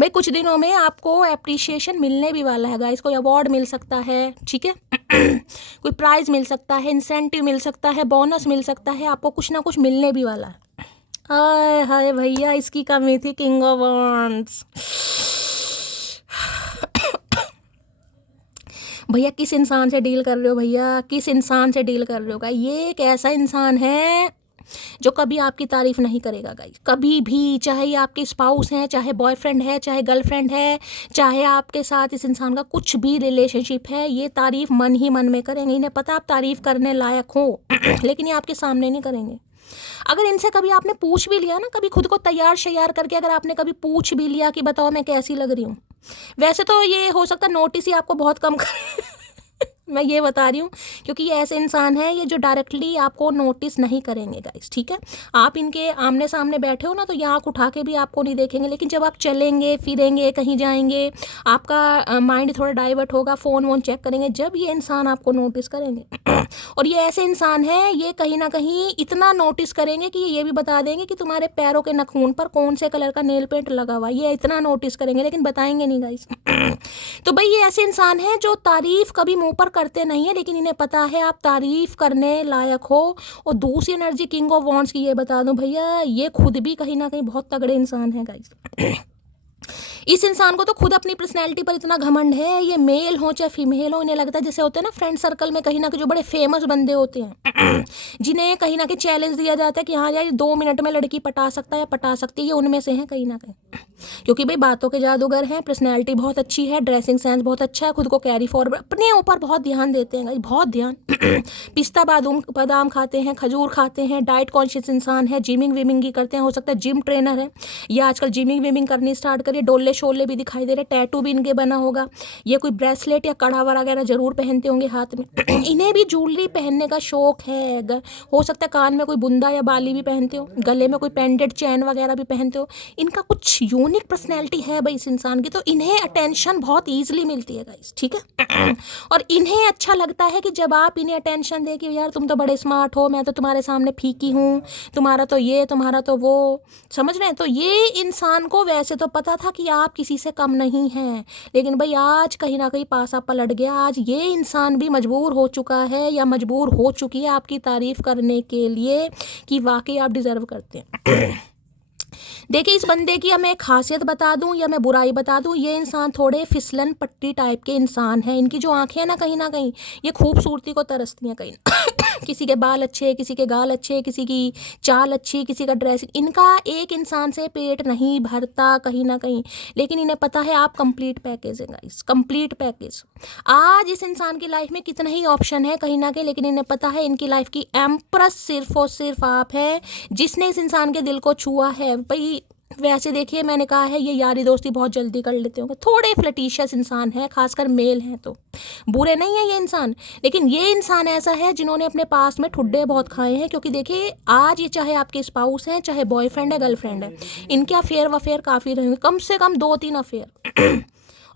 भाई कुछ दिनों में आपको एप्रिशिएशन मिलने भी वाला है गाइस, कोई अवार्ड मिल सकता है, ठीक है। कोई प्राइज मिल सकता है, इंसेंटिव मिल सकता है, बोनस मिल सकता है, आपको कुछ ना कुछ मिलने भी वाला है। आय हाय भैया, इसकी कमी थी किंग ऑफ वांड्स। भैया किस इंसान से डील कर रहे हो, भैया किस इंसान से डील कर रहे हो। ये एक ऐसा इंसान है जो कभी आपकी तारीफ नहीं करेगा गाइस, कभी भी। चाहे ये आपके स्पाउस हैं, चाहे बॉयफ्रेंड है, चाहे गर्लफ्रेंड है, चाहे आपके साथ इस इंसान का कुछ भी रिलेशनशिप है, ये तारीफ मन ही मन में करेंगे। इन्हें पता आप तारीफ करने लायक हो, लेकिन ये आपके सामने नहीं करेंगे। अगर इनसे कभी आपने पूछ भी लिया ना, कभी खुद को तैयार शैयार करके अगर आपने कभी पूछ भी लिया कि बताओ मैं कैसी लग रही हूँ, वैसे तो ये हो सकता है नोटिस ही आपको बहुत कम करे। मैं ये बता रही हूँ क्योंकि ये ऐसे इंसान है, ये जो डायरेक्टली आपको नोटिस नहीं करेंगे गाइस, ठीक है। आप इनके आमने सामने बैठे हो ना, तो ये आँख उठा के भी आपको नहीं देखेंगे, लेकिन जब आप चलेंगे फिरेंगे कहीं जाएंगे, आपका माइंड थोड़ा डाइवर्ट होगा, फ़ोन वोन चेक करेंगे, जब ये इंसान आपको नोटिस करेंगे। और ये ऐसे इंसान है, ये कहीं ना कहीं इतना नोटिस करेंगे कि ये भी बता देंगे कि तुम्हारे पैरों के नखून पर कौन से कलर का नेल पेंट लगा हुआ, ये इतना नोटिस करेंगे, लेकिन बताएंगे नहीं गाइस। तो भाई ये ऐसे इंसान है जो तारीफ कभी मुंह पर करते नहीं है, लेकिन इन्हें पता है आप तारीफ करने लायक हो। और दूसरी एनर्जी किंग ऑफ वॉन्ड्स की ये बता दूं भैया, ये खुद भी कहीं ना कहीं बहुत तगड़े इंसान है गाइस। इस इंसान को तो खुद अपनी पर्सनैलिटी पर इतना घमंड है, ये मेल हो चाहे फीमेल हो, इन्हें लगता है जैसे होते हैं ना फ्रेंड सर्कल में कहीं ना कहीं जो बड़े फेमस बंदे होते हैं, जिन्हें कहीं ना कहीं चैलेंज दिया जाता है कि हाँ यार 2 मिनट में लड़की पटा सकता है या पटा सकती है, ये उनमें से हैं कहीं ना कहीं। क्योंकि भाई बातों के जादूगर हैं, पर्सनैलिटी बहुत अच्छी है, ड्रेसिंग सेंस बहुत अच्छा है, खुद को कैरी फॉरवर्ड, अपने ऊपर बहुत ध्यान देते हैं, बहुत ध्यान। पिस्ता बादाम खाते हैं, खजूर खाते हैं, डाइट कॉन्शियस इंसान है, जिमिंग विमिंग ही करते हैं, हो सकता है जिम ट्रेनर है, या आजकल जिमिंग विमिंग करनी स्टार्ट करिए। डोले शोले भी दिखाई दे रहे, टैटू भी इनके बना होगा, ये कोई ब्रेसलेट या कड़ा वगैरह जरूर पहनते होंगे हाथ में। इन्हें भी ज्वेलरी पहनने का शौक है, हो सकता है कान में कोई बुंदा या बाली भी पहनते हो, गले में कोई पेंडेंट चैन वगैरह भी पहनते हो। इनका कुछ यूनिक पर्सनैलिटी है भाई इस इंसान की, तो इन्हें अटेंशन बहुत ईजिली मिलती है गाइस, ठीक है। और इन्हें अच्छा लगता है कि जब आप इन्हें अटेंशन दे कि यार तुम तो बड़े स्मार्ट हो, मैं तो तुम्हारे सामने फीकी हूँ, तुम्हारा तो ये तुम्हारा तो वो, समझ रहे हैं। तो ये इंसान को वैसे तो पता था कि आप किसी से कम नहीं हैं, लेकिन भाई आज कहीं ना कहीं पासा पलट गया। आज ये इंसान भी मजबूर हो चुका है या मजबूर हो चुकी है आपकी तारीफ करने के लिए कि वाकई आप डिजर्व करते हैं। देखिए इस बंदे की मैं खासियत बता दूं या मैं बुराई बता दूं, ये इंसान थोड़े फिसलन पट्टी टाइप के इंसान हैं। इनकी जो आंखें हैं ना कहीं ये खूबसूरती को तरसती हैं कहीं किसी के बाल अच्छे, किसी के गाल अच्छे, किसी की चाल अच्छी, किसी का ड्रेसिंग, इनका एक इंसान से पेट नहीं भरता कहीं ना कहीं। लेकिन इन्हें पता है आप कंप्लीट पैकेज है गाइस, कंप्लीट पैकेज। आज इस इंसान की लाइफ में कितना ही ऑप्शन है कहीं ना कहीं, लेकिन इन्हें पता है इनकी लाइफ की एम्प्रेस सिर्फ और सिर्फ आप है, जिसने इस इंसान के दिल को छुआ है भाई। वैसे देखिए मैंने कहा है ये यारी दोस्ती बहुत जल्दी कर लेते होंगे, थोड़े फ्लटीशियस इंसान है, खासकर मेल हैं तो बुरे नहीं है ये इंसान। लेकिन ये इंसान ऐसा है जिन्होंने अपने पास में ठुड्डे बहुत खाए हैं, क्योंकि देखिए आज ये चाहे आपके स्पाउस हैं, चाहे बॉयफ्रेंड है, गर्लफ्रेंड है, इनके अफेयर वफेयर काफ़ी रहे होंगे, कम से कम 2-3 अफेयर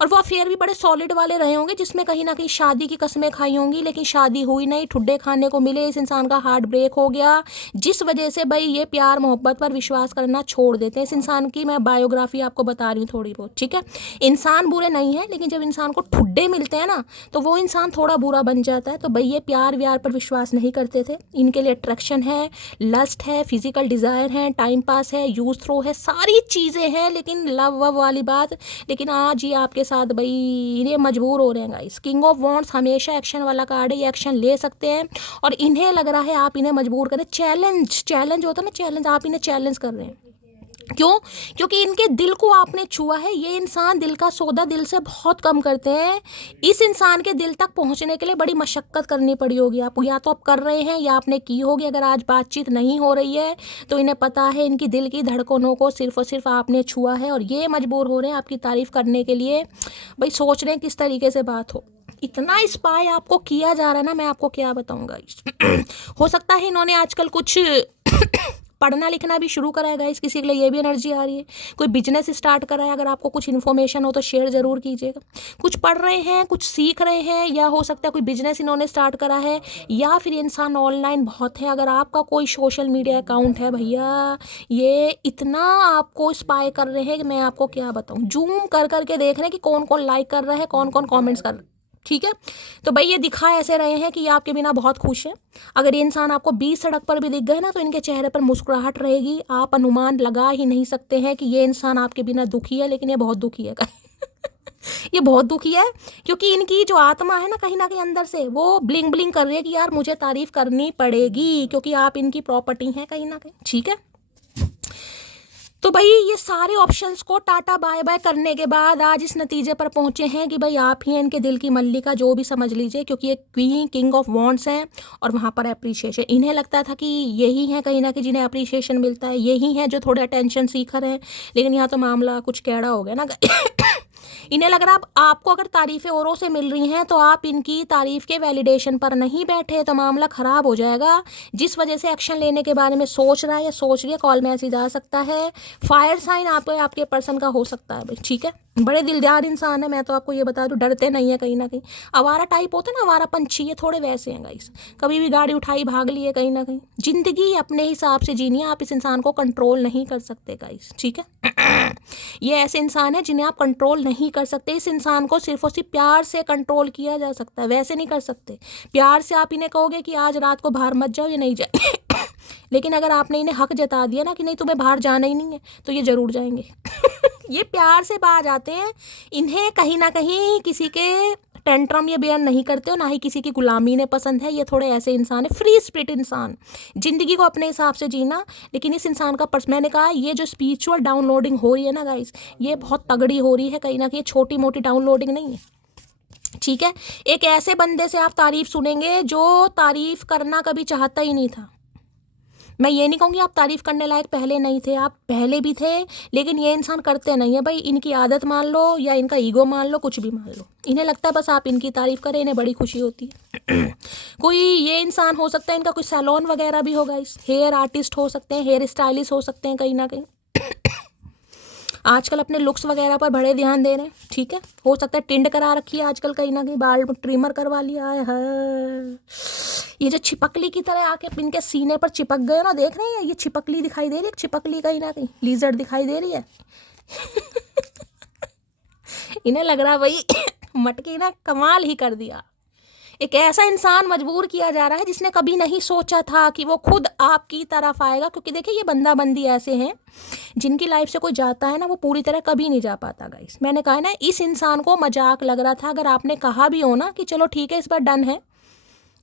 और वो अफेयर भी बड़े सॉलिड वाले रहे होंगे, जिसमें कहीं ना कहीं शादी की कस्में खाई होंगी, लेकिन शादी हुई नहीं, ठुड्डे खाने को मिले, इस इंसान का हार्ट ब्रेक हो गया, जिस वजह से भाई ये प्यार मोहब्बत पर विश्वास करना छोड़ देते हैं। इस इंसान की मैं बायोग्राफी आपको बता रही हूँ थोड़ी बहुत, ठीक है। इंसान बुरे नहीं है, लेकिन जब इंसान को ठुड्डे मिलते हैं ना तो वो इंसान थोड़ा बुरा बन जाता है। तो भाई ये प्यार व्यार पर विश्वास नहीं करते थे, इनके लिए अट्रैक्शन है, लस्ट है, फिजिकल डिज़ायर है, टाइम पास है, यूज थ्रो है, सारी चीज़ें हैं, लेकिन लव वव वाली बात। लेकिन आज ये आपके साथ भाई ये मजबूर हो रहे हैं गाइस। किंग ऑफ वॉन्ड्स हमेशा एक्शन वाला कार्ड है, ये एक्शन ले सकते हैं और इन्हें लग रहा है आप इन्हें मजबूर करें। चैलेंज होता है ना, चैलेंज, आप इन्हें चैलेंज कर रहे हैं। क्यों? क्योंकि इनके दिल को आपने छुआ है। ये इंसान दिल का सौदा दिल से बहुत कम करते हैं। इस इंसान के दिल तक पहुंचने के लिए बड़ी मशक्कत करनी पड़ी होगी आपको, या तो आप कर रहे हैं या आपने की होगी। अगर आज बातचीत नहीं हो रही है तो इन्हें पता है इनकी दिल की धड़कनों को सिर्फ और सिर्फ आपने छुआ है, और ये मजबूर हो रहे हैं आपकी तारीफ करने के लिए। भाई सोच रहे हैं किस तरीके से बात हो। इतना स्पाई आपको किया जा रहा है ना, मैं आपको क्या बताऊंगा। हो सकता है इन्होंने आजकल कुछ पढ़ना लिखना भी शुरू करा है गाइस, किसी के लिए ये भी एनर्जी आ रही है। कोई बिजनेस स्टार्ट करा है, अगर आपको कुछ इन्फॉर्मेशन हो तो शेयर ज़रूर कीजिएगा। कुछ पढ़ रहे हैं, कुछ सीख रहे हैं, या हो सकता है कोई बिजनेस इन्होंने स्टार्ट करा है, या फिर इंसान ऑनलाइन बहुत है। अगर आपका कोई सोशल मीडिया अकाउंट है भैया, ये इतना आपको स्पाई कर रहे हैं कि मैं आपको क्या बताऊँ। जूम कर करके देख रहे हैं कि कौन कौन लाइक कर रहा है, कौन कौन कॉमेंट्स कर रहा है, ठीक है। तो भाई ये दिखा ऐसे रहे हैं कि ये आपके बिना बहुत खुश है। अगर ये इंसान आपको 20 सड़क पर भी दिख गए ना तो इनके चेहरे पर मुस्कुराहट रहेगी। आप अनुमान लगा ही नहीं सकते हैं कि ये इंसान आपके बिना दुखी है, लेकिन ये बहुत दुखी है ये बहुत दुखी है, क्योंकि इनकी जो आत्मा है ना कहीं अंदर से वो ब्लिंग ब्लिंग कर रही है कि यार मुझे तारीफ करनी पड़ेगी, क्योंकि आप इनकी प्रॉपर्टी हैं कहीं ना कहीं, ठीक है। तो भाई ये सारे ऑप्शंस को टाटा बाय बाय करने के बाद आज इस नतीजे पर पहुंचे हैं कि भाई आप ही इनके दिल की मल्लिका, जो भी समझ लीजिए, क्योंकि ये क्वीन किंग ऑफ वॉन्ड्स हैं और वहाँ पर अप्रिशिएशन। इन्हें लगता था कि यही है कहीं ना कहीं जिन्हें अप्रिशिएशन मिलता है, यही है जो थोड़े अटेंशन सीकर हैं, लेकिन यहाँ तो मामला कुछ कैड़ा हो गया ना इन्हें लग रहा आपको अगर तारीफ़ें औरों से मिल रही हैं तो आप इनकी तारीफ़ के वैलिडेशन पर नहीं बैठे तो मामला ख़राब हो जाएगा, जिस वजह से एक्शन लेने के बारे में सोच रहा है या सोच रही है। कॉल मैसेज आ सकता है, फायर साइन आपके पर्सन का हो सकता है भाई, ठीक है। बड़े दिलदार इंसान है, मैं तो आपको ये बता दूं, डरते नहीं है कहीं ना कहीं। आवारा टाइप होते ना, आवारा पंछी, ये थोड़े वैसे हैं गाइस। कभी भी गाड़ी उठाई भाग लिए कहीं ना कहीं। जिंदगी अपने हिसाब से जीनी है, आप इस इंसान को कंट्रोल नहीं कर सकते गाइस, ठीक है। ये ऐसे इंसान है जिन्हें आप कंट्रोल नहीं कर सकते। इस इंसान को सिर्फ और सिर्फ प्यार से कंट्रोल किया जा सकता है, वैसे नहीं कर सकते। प्यार से आप इन्हें कहोगे कि आज रात को बाहर मत जाओ, ये नहीं जाए लेकिन अगर आपने इन्हें हक जता दिया ना कि नहीं तुम्हें बाहर जाना ही नहीं है, तो ये ज़रूर जाएंगे ये प्यार से बाहर जाते हैं। इन्हें कहीं ना कहीं किसी के टेंट्रम ये बयान नहीं करते हो, ना ही किसी की गुलामी ने पसंद है। ये थोड़े ऐसे इंसान है, फ्री स्पिरिट इंसान, जिंदगी को अपने हिसाब से जीना। लेकिन इस इंसान का मैंने कहा ये जो स्पिरिचुअल डाउनलोडिंग हो रही है ना गाइस, ये बहुत तगड़ी हो रही है कहीं ना कहीं, छोटी मोटी डाउनलोडिंग नहीं है, ठीक है। एक ऐसे बंदे से आप तारीफ सुनेंगे जो तारीफ करना कभी चाहता ही नहीं था। मैं ये नहीं कहूँगी आप तारीफ़ करने लायक पहले नहीं थे, आप पहले भी थे, लेकिन ये इंसान करते नहीं है भाई। इनकी आदत मान लो या इनका ईगो मान लो, कुछ भी मान लो, इन्हें लगता है बस आप इनकी तारीफ़ करें, इन्हें बड़ी खुशी होती है कोई ये इंसान हो सकता है इनका कोई सैलून वगैरह भी होगा, इस हेयर आर्टिस्ट हो सकते हैं, हेयर स्टाइलिस्ट हो सकते हैं कहीं ना कहीं आजकल अपने लुक्स वगैरह पर बड़े ध्यान दे रहे हैं, ठीक है। हो सकता है टिंड करा रखी है आजकल कहीं ना कहीं, बाल ट्रिमर करवा लिया है। ये जो छिपकली की तरह आके इनके सीने पर चिपक गए ना, देख रहे हैं, ये छिपकली दिखाई दे रही है, छिपकली कहीं ना कहीं लीजर्ड दिखाई दे रही है इन्हें लग रहा है भाई मटकी ना कमाल ही कर दिया। एक ऐसा इंसान मजबूर किया जा रहा है जिसने कभी नहीं सोचा था कि वो खुद आपकी तरफ आएगा। क्योंकि देखिए ये बंदा बंदी ऐसे हैं जिनकी लाइफ से कोई जाता है ना, वो पूरी तरह कभी नहीं जा पाता गाइस। मैंने कहा ना, इस इंसान को मजाक लग रहा था। अगर आपने कहा भी हो ना कि चलो ठीक है इस बार डन है,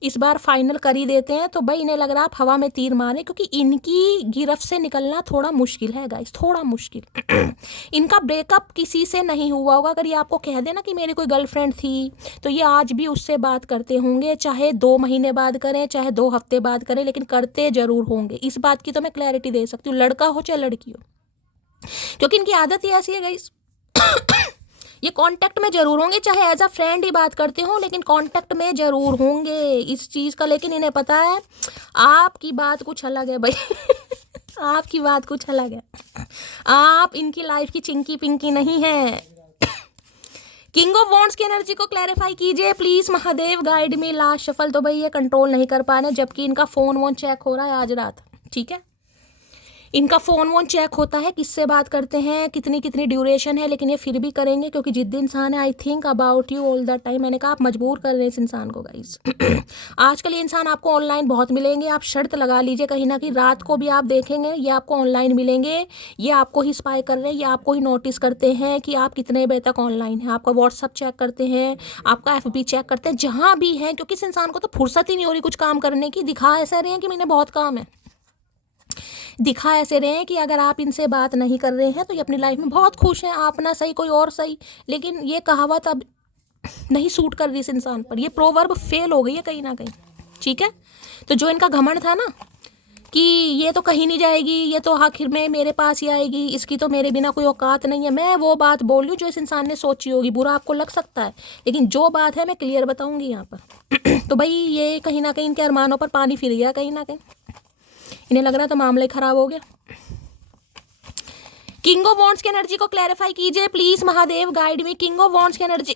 इस बार फाइनल कर ही देते हैं, तो भाई इन्हें लग रहा है आप हवा में तीर मारे, क्योंकि इनकी गिरफ्त से निकलना थोड़ा मुश्किल है गाइस, थोड़ा मुश्किल। इनका ब्रेकअप किसी से नहीं हुआ होगा। अगर ये आपको कह देना कि मेरी कोई गर्लफ्रेंड थी, तो ये आज भी उससे बात करते होंगे, चाहे 2 महीने बाद करें, चाहे 2 हफ्ते बाद करें, लेकिन करते जरूर होंगे। इस बात की तो मैं क्लैरिटी दे सकती हूँ, लड़का हो चाहे लड़की हो, क्योंकि इनकी आदत ही ऐसी है गाइस। ये कांटेक्ट में जरूर होंगे, चाहे एज अ फ्रेंड ही बात करते हो, लेकिन कांटेक्ट में जरूर होंगे इस चीज़ का। लेकिन इन्हें पता है आपकी बात कुछ अलग है भाई। आपकी बात कुछ अलग है, आप इनकी लाइफ की चिंकी पिंकी नहीं है। किंग ऑफ वॉन्ड्स की एनर्जी को क्लैरिफाई कीजिए please Mahadev, guide me last shuffle. तो भाई ये कंट्रोल नहीं कर पा रहे, जबकि इनका फोन वोन चेक हो रहा है आज रात, ठीक है। इनका फ़ोन वोन चेक होता है, किससे बात करते हैं, कितनी कितनी ड्यूरेशन है, लेकिन ये फिर भी करेंगे क्योंकि जिद्दी इंसान है। I think about you all the time. मैंने कहा आप मजबूर कर रहे हैं इस इंसान को गाइस। आजकल ये इंसान आपको ऑनलाइन बहुत मिलेंगे, आप शर्त लगा लीजिए कहीं ना कहीं रात को भी आप देखेंगे ये आपको ऑनलाइन मिलेंगे। ये आपको ही स्पाई कर रहे हैं, ये आपको ही नोटिस करते हैं कि आप कितने बजे तक ऑनलाइन हैं, आपका व्हाट्सअप चेक करते हैं, आपका FB चेक करते हैं, जहाँ भी हैं। क्योंकि इस इंसान को तो फुर्सत ही नहीं हो रही कुछ काम करने की। दिखा ऐसा रहे हैं कि मैंने बहुत काम है, दिखा ऐसे रहे हैं कि अगर आप इनसे बात नहीं कर रहे हैं तो ये अपनी लाइफ में बहुत खुश हैं, आप ना सही कोई और सही। लेकिन ये कहावत अब नहीं सूट कर रही इस इंसान पर, ये प्रोवर्ब फेल हो गई है कहीं ना कहीं, ठीक है। तो जो इनका घमंड था ना कि ये तो कहीं नहीं जाएगी, ये तो आखिर में मेरे पास ही आएगी, इसकी तो मेरे बिना कोई औकात नहीं है, मैं वो बात बोल रही हूँ जो इस इंसान ने सोची होगी। बुरा आपको लग सकता है, लेकिन जो बात है मैं क्लियर बताऊंगी यहाँ पर। तो भाई ये कहीं ना कहीं इनके अरमानों पर पानी फिर गया कहीं ना कहीं, इन्हें लग रहा है तो मामला ही खराब हो गया। किंग ऑफ वॉन्ड्स की एनर्जी को क्लैरिफाई कीजिए please Mahadev, guide me. King of wands की एनर्जी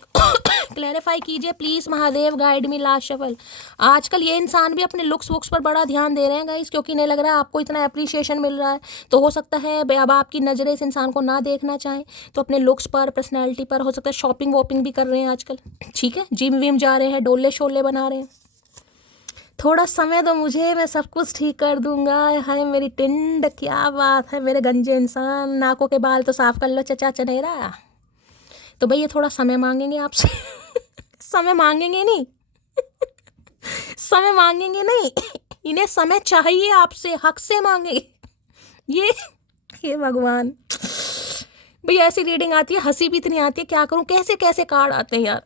क्लैरिफाई कीजिए please Mahadev, guide me last shuffle. आजकल ये इंसान भी अपने लुक्स वुक्स पर बड़ा ध्यान दे रहे हैं गाइस, क्योंकि इन्हें लग रहा है आपको इतना अप्रिसिएशन मिल रहा है। तो हो सकता है अब आपकी नज़रें इस इंसान को ना देखना चाहें, तो अपने लुक्स पर, पर्सनैलिटी पर, हो सकता है शॉपिंग वॉपिंग भी कर रहे हैं आजकल, ठीक है। जिम विम जा रहे हैं, डोले शोले बना रहे हैं। थोड़ा समय दो मुझे, मैं सब कुछ ठीक कर दूंगा। हाय मेरी टिंड, क्या बात है मेरे गंजे इंसान, नाकों के बाल तो साफ कर लो चचा चनेरा। तो भाई ये थोड़ा समय मांगेंगे आपसे। समय मांगेंगे नहीं, समय मांगेंगे नहीं, इन्हें समय चाहिए आपसे, हक से मांगे ये भगवान। भाई ऐसी रीडिंग आती है, हंसी भी इतनी आती है, क्या करूं, कैसे कैसे कार्ड आते हैं यार।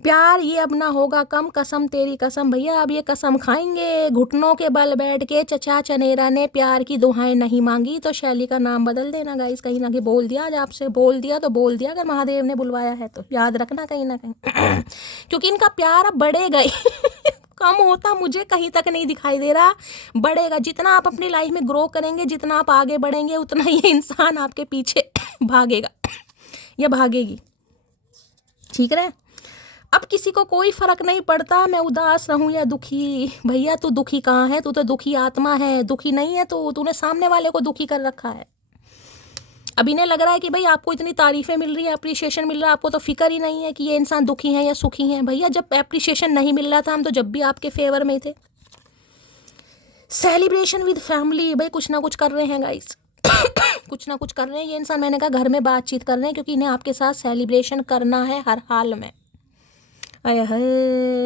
प्यार ये अब ना होगा कम, कसम तेरी कसम। भैया अब ये कसम खाएंगे, घुटनों के बल बैठ के चचा चनेरा ने प्यार की दुहाएं नहीं मांगी। तो शैली का नाम बदल देना गाइस, कहीं ना कहीं बोल दिया आज आपसे, बोल दिया तो बोल दिया। अगर महादेव ने बुलवाया है तो याद रखना कहीं ना कहीं। क्योंकि इनका प्यार अब बढ़ेगा ही। कम होता मुझे कहीं तक नहीं दिखाई दे रहा, बढ़ेगा। जितना आप अपनी लाइफ में ग्रो करेंगे, जितना आप आगे बढ़ेंगे, उतना ये इंसान आपके पीछे भागेगा या भागेगी, ठीक है। अब किसी को कोई फर्क नहीं पड़ता मैं उदास रहूं या दुखी। भैया तू दुखी कहाँ है, तू तो दुखी आत्मा है। दुखी नहीं है तो तूने सामने वाले को दुखी कर रखा है। अब इन्हें लग रहा है कि भाई आपको इतनी तारीफें मिल रही है, अप्रिशिएशन मिल रहा है, आपको तो फिक्र ही नहीं है कि ये इंसान दुखी है या सुखी है। भैया जब अप्रिशिएशन नहीं मिल रहा था, हम तो जब भी आपके फेवर में थे। सेलिब्रेशन विद फैमिली, भाई कुछ ना कुछ कर रहे हैं गाइस। कुछ ना कुछ कर रहे हैं ये इंसान। मैंने कहा घर में बातचीत कर रहे हैं, क्योंकि इन्हें आपके साथ सेलिब्रेशन करना है हर हाल में।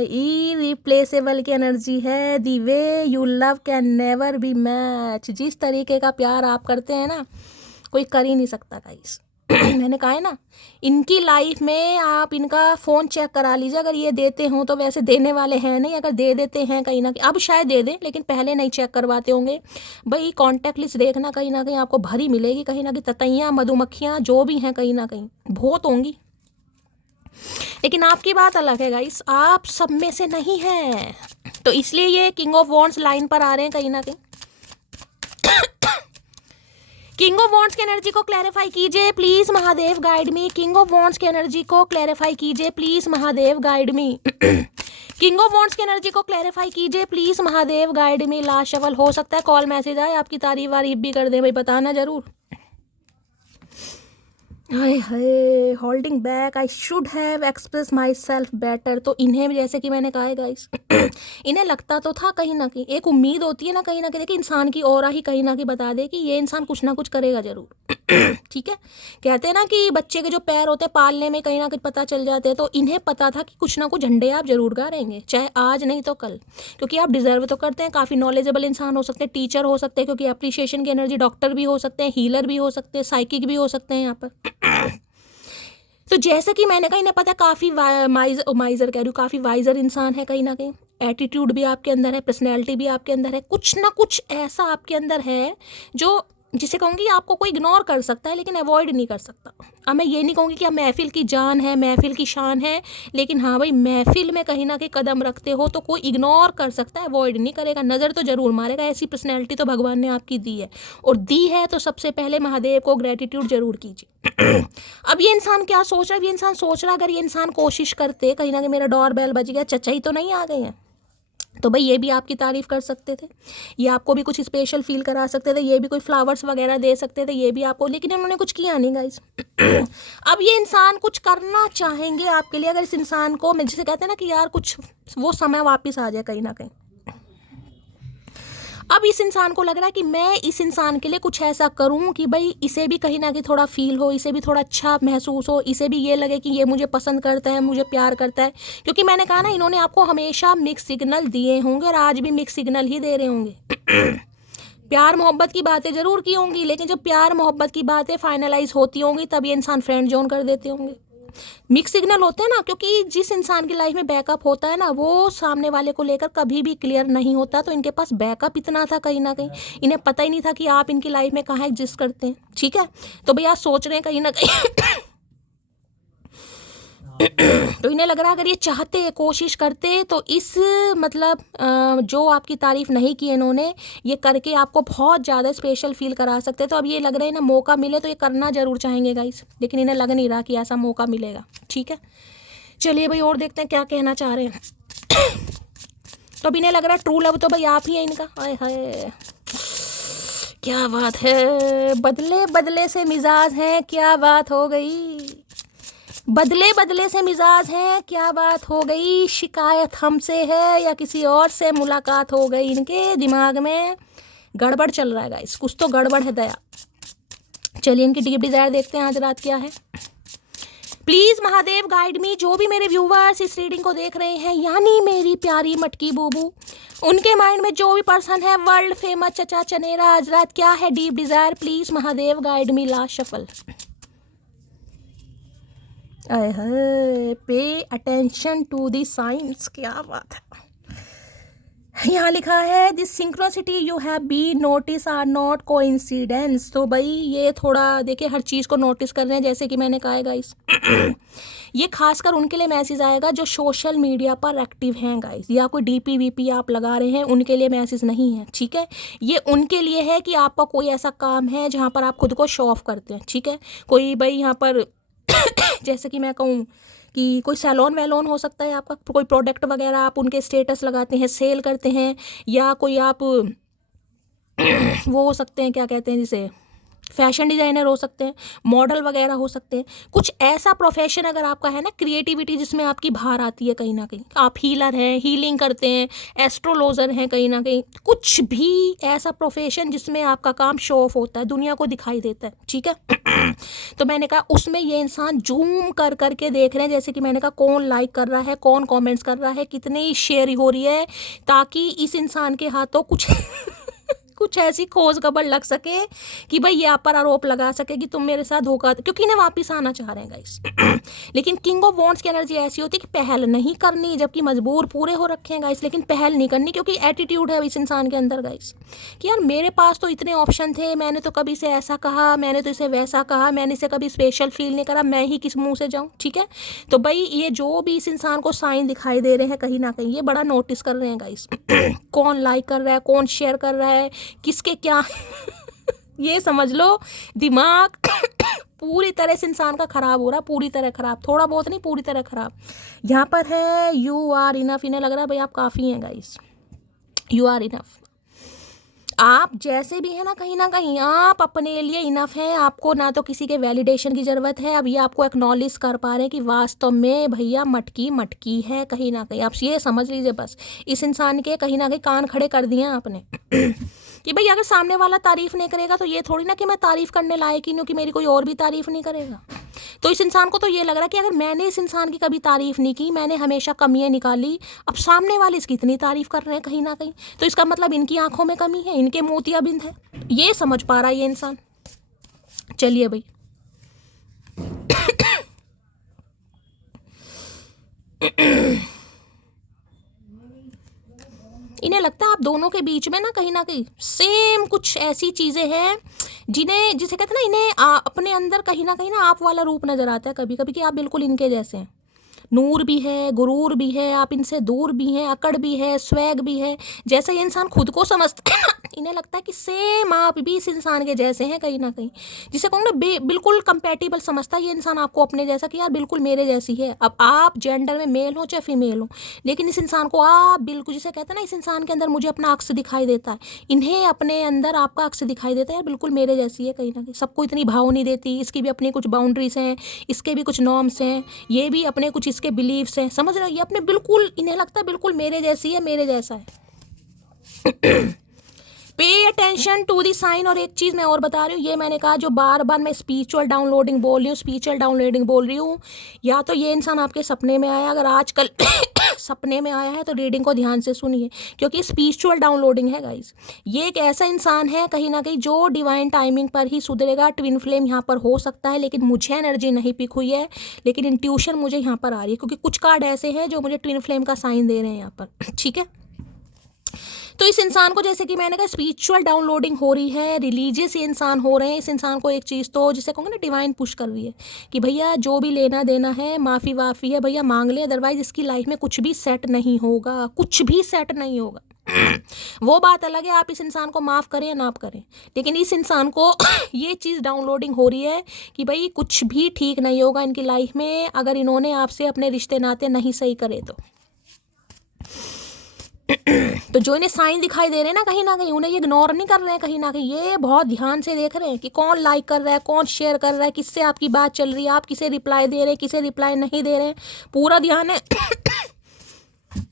इरिप्लेसेबल की एनर्जी है। The way you love can never be match. जिस तरीके का प्यार आप करते हैं ना, कोई कर ही नहीं सकता गाइस। मैंने कहा है ना, इनकी लाइफ में आप इनका फ़ोन चेक करा लीजिए। अगर ये देते हों तो, वैसे देने वाले हैं नहीं, अगर दे देते हैं कहीं ना कहीं, अब शायद दे दें, लेकिन पहले नहीं चेक करवाते होंगे। भाई कॉन्टैक्ट लिस्ट देखना, कहीं ना कहीं आपको भरी मिलेगी, कहीं ना कहीं ततैयाँ मधुमक्खियाँ जो भी हैं कहीं ना कहीं बहुत होंगी। लेकिन आपकी बात अलग है गाइस, आप सब में से नहीं है, तो इसलिए ये किंग ऑफ वॉन्ड्स लाइन पर आ रहे हैं कहीं ना कहीं। किंग ऑफ वॉन्ड्स की एनर्जी को क्लैरिफाई कीजिए please Mahadev, guide me. King of wands की एनर्जी को क्लैरिफाई कीजिए please Mahadev, guide me. King of wands की एनर्जी को क्लैरिफाई कीजिए please Mahadev, guide me. Last shuffle. हो सकता है कॉल मैसेज आए, आपकी तारीफ वारीफ भी कर दे भाई, बताना जरूर। Hi hi, holding back, I should have express myself better. तो इन्हें भी, जैसे कि मैंने कहा है गाइस, इन्हें लगता तो था कहीं ना कहीं, एक उम्मीद होती है ना कहीं ना कहीं, देखिए इंसान की ऑरा ही कहीं ना कहीं बता दे कि ये इंसान कुछ ना कुछ करेगा जरूर। ठीक है, कहते हैं ना कि बच्चे के जो पैर होते हैं पालने में कहीं ना कहीं पता चल जाते हैं, तो इन्हें पता था कि कुछ ना कुछ झंडे आप जरूर गाड़ेंगे, चाहे आज नहीं तो कल, क्योंकि आप डिजर्व तो करते हैं। काफ़ी नॉलेजेबल इंसान हो सकते हैं, टीचर हो सकते हैं, क्योंकि अप्रिशिएशन की एनर्जी, डॉक्टर भी हो सकते हैं, हीलर भी हो सकते हैं, साइकिक भी हो सकते हैं यहाँ पर। तो जैसे कि मैंने कहीं ना पता काफ़ी माइजर कह रही हूँ, काफ़ी वाइजर इंसान है कहीं ना कहीं, एटीट्यूड भी आपके अंदर है, पर्सनैलिटी भी आपके अंदर है, कुछ ना कुछ ऐसा आपके अंदर है जो, जिसे कहूँगी आपको कोई इग्नोर कर सकता है लेकिन अवॉइड नहीं कर सकता। अब मैं ये नहीं कहूँगी कि आप महफिल की जान है, महफिल की शान है, लेकिन हाँ भाई, महफिल में कहीं ना कहीं कदम रखते हो तो कोई इग्नोर कर सकता है, अवॉइड नहीं करेगा, नज़र तो ज़रूर मारेगा। ऐसी पर्सनैलिटी तो भगवान ने आपकी दी है, और दी है तो सबसे पहले महादेव को ग्रेटिट्यूड जरूर कीजिए। अब ये इंसान क्या सोच रहा है, अब ये इंसान सोच रहा है अगर ये इंसान कोशिश करते कहीं ना कहीं, मेरा डोर बेल बज गया, चचा ही तो नहीं आ गए हैं, तो भाई ये भी आपकी तारीफ़ कर सकते थे, ये आपको भी कुछ स्पेशल फील करा सकते थे, ये भी कोई फ्लावर्स वगैरह दे सकते थे, ये भी आपको, लेकिन उन्होंने कुछ किया नहीं गाइस। अब ये इंसान कुछ करना चाहेंगे आपके लिए, अगर इस इंसान को, मैं जिसे कहते हैं ना कि यार कुछ वो समय वापस आ जाए कहीं ना कहीं। अब इस इंसान को लग रहा है कि मैं इस इंसान के लिए कुछ ऐसा करूं कि भाई इसे भी कहीं ना कहीं थोड़ा फील हो, इसे भी थोड़ा अच्छा महसूस हो, इसे भी ये लगे कि ये मुझे पसंद करता है, मुझे प्यार करता है। क्योंकि मैंने कहा ना, इन्होंने आपको हमेशा मिक्स सिग्नल दिए होंगे और आज भी मिक्स सिग्नल ही दे रहे होंगे। प्यार मोहब्बत की बातें ज़रूर की होंगी, लेकिन जब प्यार मोहब्बत की बातें फाइनलाइज होती होंगी तब ये इंसान फ्रेंड जोन कर देते होंगे। मिक्स सिग्नल होते हैं ना, क्योंकि जिस इंसान की लाइफ में बैकअप होता है ना, वो सामने वाले को लेकर कभी भी क्लियर नहीं होता। तो इनके पास बैकअप इतना था कहीं ना कहीं, इन्हें पता ही नहीं था कि आप इनकी लाइफ में कहाँ एग्जिस्ट करते हैं। ठीक है, तो भैया सोच रहे हैं कहीं ना कहीं तो इन्हें लग रहा है अगर ये चाहते, कोशिश करते, तो इस मतलब जो आपकी तारीफ़ नहीं की इन्होंने, ये करके आपको बहुत ज़्यादा स्पेशल फील करा सकते। तो अब ये लग रहा है ना, मौका मिले तो ये करना ज़रूर चाहेंगे गाइस, लेकिन इन्हें लग नहीं रहा कि ऐसा मौका मिलेगा। ठीक है, चलिए भाई और देखते हैं क्या कहना चाह रहे हैं। तो अब इन्हें लग रहा है ट्रू लव तो भाई आप ही हैं इनका। हाय हाय, क्या बात है, बदले बदले से मिजाज हैं, क्या बात हो गई, बदले बदले से मिजाज हैं, क्या बात हो गई, शिकायत हमसे है या किसी और से मुलाकात हो गई, इनके दिमाग में गड़बड़ चल रहा है गाइस, कुछ तो गड़बड़ है दया। चलिए इनकी डीप डिजायर देखते हैं आज रात क्या है। प्लीज महादेव गाइड मी, जो भी मेरे व्यूवर्स इस रीडिंग को देख रहे हैं, यानी मेरी प्यारी मटकी बूबू, उनके माइंड में जो भी पर्सन है वर्ल्ड फेमस चचा चनेरा, आज रात क्या है deep desire, please Mahadev guide me. Last shuffle, pay attention to the signs, क्या बात है। यहाँ लिखा है this synchronicity you have been notice are not coincidence. तो भाई ये थोड़ा देखिए, हर चीज़ को नोटिस कर रहे हैं, जैसे कि मैंने कहा है गाइस। ये खासकर उनके लिए मैसेज आएगा जो सोशल मीडिया पर एक्टिव हैं गाइस, या कोई डीपी वीपी आप लगा रहे हैं, उनके लिए मैसेज नहीं है। ठीक है, ये उनके लिए है कि आपका कोई ऐसा काम है जहाँ पर आप खुद को शो ऑफ करते हैं। ठीक है, कोई भाई यहाँ पर जैसे कि मैं कहूँ कि कोई सैलून वैलून हो सकता है आपका, कोई प्रोडक्ट वगैरह आप उनके स्टेटस लगाते हैं, सेल करते हैं, या कोई आप वो हो सकते हैं, क्या कहते हैं जिसे, फैशन डिज़ाइनर हो सकते हैं, मॉडल वगैरह हो सकते हैं। कुछ ऐसा प्रोफेशन अगर आपका है ना, क्रिएटिविटी जिसमें आपकी बाहर आती है कहीं ना कहीं, आप हीलर हैं, हीलिंग करते हैं, एस्ट्रोलॉजर हैं कहीं ना कहीं, कुछ भी ऐसा प्रोफेशन जिसमें आपका काम शो ऑफ होता है, दुनिया को दिखाई देता है। ठीक है, तो मैंने कहा उसमें ये इंसान जूम कर करके देख रहे हैं, जैसे कि मैंने कहा कौन लाइक कर रहा है, कौन कमेंट्स कर रहा है, कितनी शेयर हो रही है, ताकि इस इंसान के हाथों कुछ कुछ ऐसी खोज खबर लग सके कि भाई ये आप पर आरोप लगा सके कि तुम मेरे साथ धोखा, क्योंकि इन्हें वापस आना चाह रहे हैं गाइस। लेकिन किंग ऑफ वॉन्ड्स की एनर्जी ऐसी होती है कि पहल नहीं करनी, जबकि मजबूर पूरे हो रखे हैं गाइस, लेकिन पहल नहीं करनी, क्योंकि एटीट्यूड है इस इंसान के अंदर गाइस कि यार मेरे पास तो इतने ऑप्शन थे, मैंने तो कभी से ऐसा कहा, मैंने तो इसे वैसा कहा, मैंने इसे कभी स्पेशल फील नहीं करा, मैं ही किस मुंह से जाऊँ। ठीक है, तो भाई ये जो भी इस इंसान को साइन दिखाई दे रहे हैं कहीं ना कहीं, ये बड़ा नोटिस कर रहे हैं गाइस। कौन लाइक कर रहा है, कौन शेयर कर रहा है, किसके क्या ये समझ लो दिमाग पूरी तरह से इंसान का खराब हो रहा, पूरी तरह खराब, थोड़ा बहुत नहीं, पूरी तरह खराब। यहाँ पर है यू आर इनफ, इन्हें लग रहा है भाई आप काफ़ी हैं गाइस, यू आर इनफ। आप जैसे भी है ना कहीं आप अपने लिए इनफ है, आपको ना तो किसी के वैलिडेशन की ज़रूरत है। अब ये आपको एक्नॉलेज कर पा रहे हैं कि वास्तव में भैया मटकी मटकी है। कहीं ना कहीं आप ये समझ लीजिए, बस इस इंसान के कहीं ना कहीं कान खड़े कर दिए आपने कि भाई अगर सामने वाला तारीफ़ नहीं करेगा तो ये थोड़ी ना कि मैं तारीफ़ करने लायक ही नहीं हूँ कि मेरी कोई और भी तारीफ़ नहीं करेगा। तो इस इंसान को तो ये लग रहा है कि अगर मैंने इस इंसान की कभी तारीफ़ नहीं की, मैंने हमेशा कमियां निकाली, अब सामने वाले इसकी इतनी तारीफ़ कर रहे हैं कहीं ना कहीं, तो इसका मतलब इनकी आंखों में कमी है, इनके मोतियाबिंद है। ये समझ पा रहा है ये इंसान। चलिए भाई इन्हें लगता है आप दोनों के बीच में ना कहीं सेम कुछ ऐसी चीज़ें हैं जिन्हें, जिसे कहते हैं ना, इन्हें अपने अंदर कहीं ना आप वाला रूप नज़र आता है कभी कभी कि आप बिल्कुल इनके जैसे हैं। नूर भी है, गुरूर भी है, आप इनसे दूर भी हैं, अकड़ भी है, स्वैग भी है। जैसे ये इंसान खुद को समझता है ना, इन्हें लगता है कि सेम आप भी इस इंसान के जैसे हैं कहीं ना कहीं। जिसे कहूँ ना बिल्कुल कंपेटिबल समझता है ये इंसान आपको अपने जैसा कि यार बिल्कुल मेरे जैसी है। अब आप जेंडर में मेल हो चाहे फीमेल हो, लेकिन इस इंसान को आप बिल्कुल, जिसे कहते हैं ना, इस इंसान के अंदर मुझे अपना अक्स दिखाई देता है, इन्हें अपने अंदर आपका अक्स दिखाई देता है यार बिल्कुल मेरे जैसी है कहीं ना कहीं। सबको इतनी भाव नहीं देती, इसकी भी अपनी कुछ बाउंड्रीज हैं, इसके भी कुछ नॉर्म्स हैं, ये भी अपने कुछ इसके बिलीव्स हैं, समझ रहे हो। ये अपने बिल्कुल, इन्हें लगता है बिल्कुल मेरे जैसी है, मेरे जैसा है। पे अटेंशन टू दी साइन। और एक चीज़ मैं और बता रही हूँ, ये मैंने कहा जो बार बार मैं स्पिरिचुअल डाउनलोडिंग बोल रही हूँ, स्पिरिचुअल डाउनलोडिंग बोल रही हूँ, या तो ये इंसान आपके सपने में आया, अगर आजकल सपने में आया है तो रीडिंग को ध्यान से सुनिए, क्योंकि स्पिरिचुअल डाउनलोडिंग है गाइस। ये एक ऐसा इंसान है कहीं ना कहीं जो डिवाइन टाइमिंग पर ही सुधरेगा। ट्विन फ्लेम यहाँ पर हो सकता है, लेकिन मुझे एनर्जी नहीं पिक हुई है, लेकिन इंट्यूशन मुझे यहाँ पर आ रही है, क्योंकि कुछ कार्ड ऐसे हैं जो मुझे ट्विन फ्लेम का साइन दे रहे हैं यहाँ पर, ठीक है। तो इस इंसान को, जैसे कि मैंने कहा, स्पिरिचुअल डाउनलोडिंग हो रही है, रिलीजियस ये इंसान हो रहे हैं। इस इंसान को एक चीज़ तो, जिसे कहूँगा ना, डिवाइन पुश कर रही है कि भैया जो भी लेना देना है, माफ़ी वाफ़ी है भैया मांग ले, अदरवाइज इसकी लाइफ में कुछ भी सेट नहीं होगा, कुछ भी सेट नहीं होगा। वो बात अलग है आप इस इंसान को माफ़ करें या ना करें, लेकिन इस इंसान को ये चीज़ डाउनलोडिंग हो रही है कि भाई कुछ भी ठीक नहीं होगा इनकी लाइफ में, अगर इन्होंने आपसे अपने रिश्ते नाते नहीं सही करे तो। तो जो इन्हें साइन दिखाई दे रहे हैं ना कहीं उन्हें ये इग्नोर नहीं कर रहे हैं कहीं ना कहीं, ये बहुत ध्यान से देख रहे हैं कि कौन लाइक कर रहा है, कौन शेयर कर रहा है, किससे आपकी बात चल रही है, आप किसे रिप्लाई दे रहे हैं, किसे रिप्लाई नहीं दे रहे हैं, पूरा ध्यान है।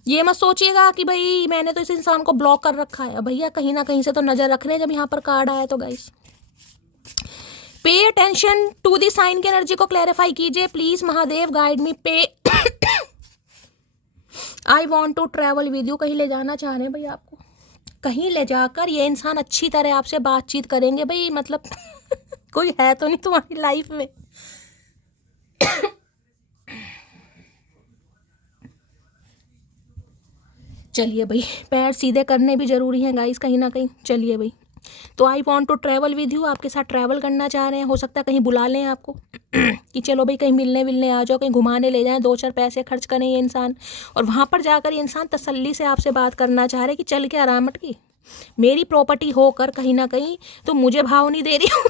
ये मत सोचिएगा कि भाई मैंने तो इस इंसान को ब्लॉक कर रखा है, भैया कहीं ना कहीं से तो नज़र रख रहे हैं जब यहाँ पर कार्ड आया तो guys. Pay attention to the sign की एनर्जी को क्लैरिफाई कीजिए please, Mahadev guide me. Pay I want to travel with you, कहीं ले जाना चाह रहे हैं भाई आपको, कहीं ले जाकर ये इंसान अच्छी तरह आपसे बातचीत करेंगे भाई, मतलब कोई है तो नहीं तुम्हारी लाइफ में। चलिए भाई, पैर सीधे करने भी ज़रूरी हैं गाइस कहीं ना कहीं। चलिए भाई, तो I want to travel with you, आपके साथ ट्रैवल करना चाह रहे हैं, हो सकता है कहीं बुला लें आपको कि चलो भाई कहीं मिलने विलने आ जाओ, कहीं घुमाने ले जाएं, 2-4 पैसे खर्च करें ये इंसान, और वहाँ पर जाकर ये इंसान तसल्ली से आपसे बात करना चाह रहे हैं कि चल के आराम की, मेरी प्रॉपर्टी होकर कहीं ना कहीं तो मुझे भाव नहीं दे रही हूँ।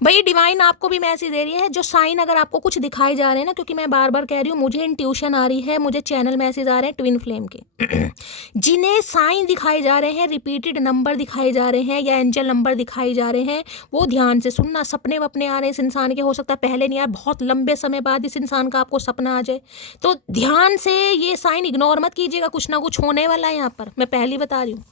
भाई डिवाइन आपको भी मैसेज दे रही है, जो साइन अगर आपको कुछ दिखाए जा रहे हैं ना, क्योंकि मैं बार बार कह रही हूँ मुझे इंट्यूशन आ रही है, मुझे चैनल मैसेज आ रहे हैं ट्विन फ्लेम के। जिन्हें साइन दिखाए जा रहे हैं, रिपीटेड नंबर दिखाए जा रहे हैं या एंजल नंबर दिखाए जा रहे हैं, वो ध्यान से सुनना। सपने वपने आ रहे हैं इस इंसान के, हो सकता है पहले नहीं आया, बहुत लंबे समय बाद इस इंसान का आपको सपना आ जाए, तो ध्यान से ये साइन इग्नोर मत कीजिएगा, कुछ ना कुछ होने वाला है यहाँ पर, मैं पहले बता रही हूँ।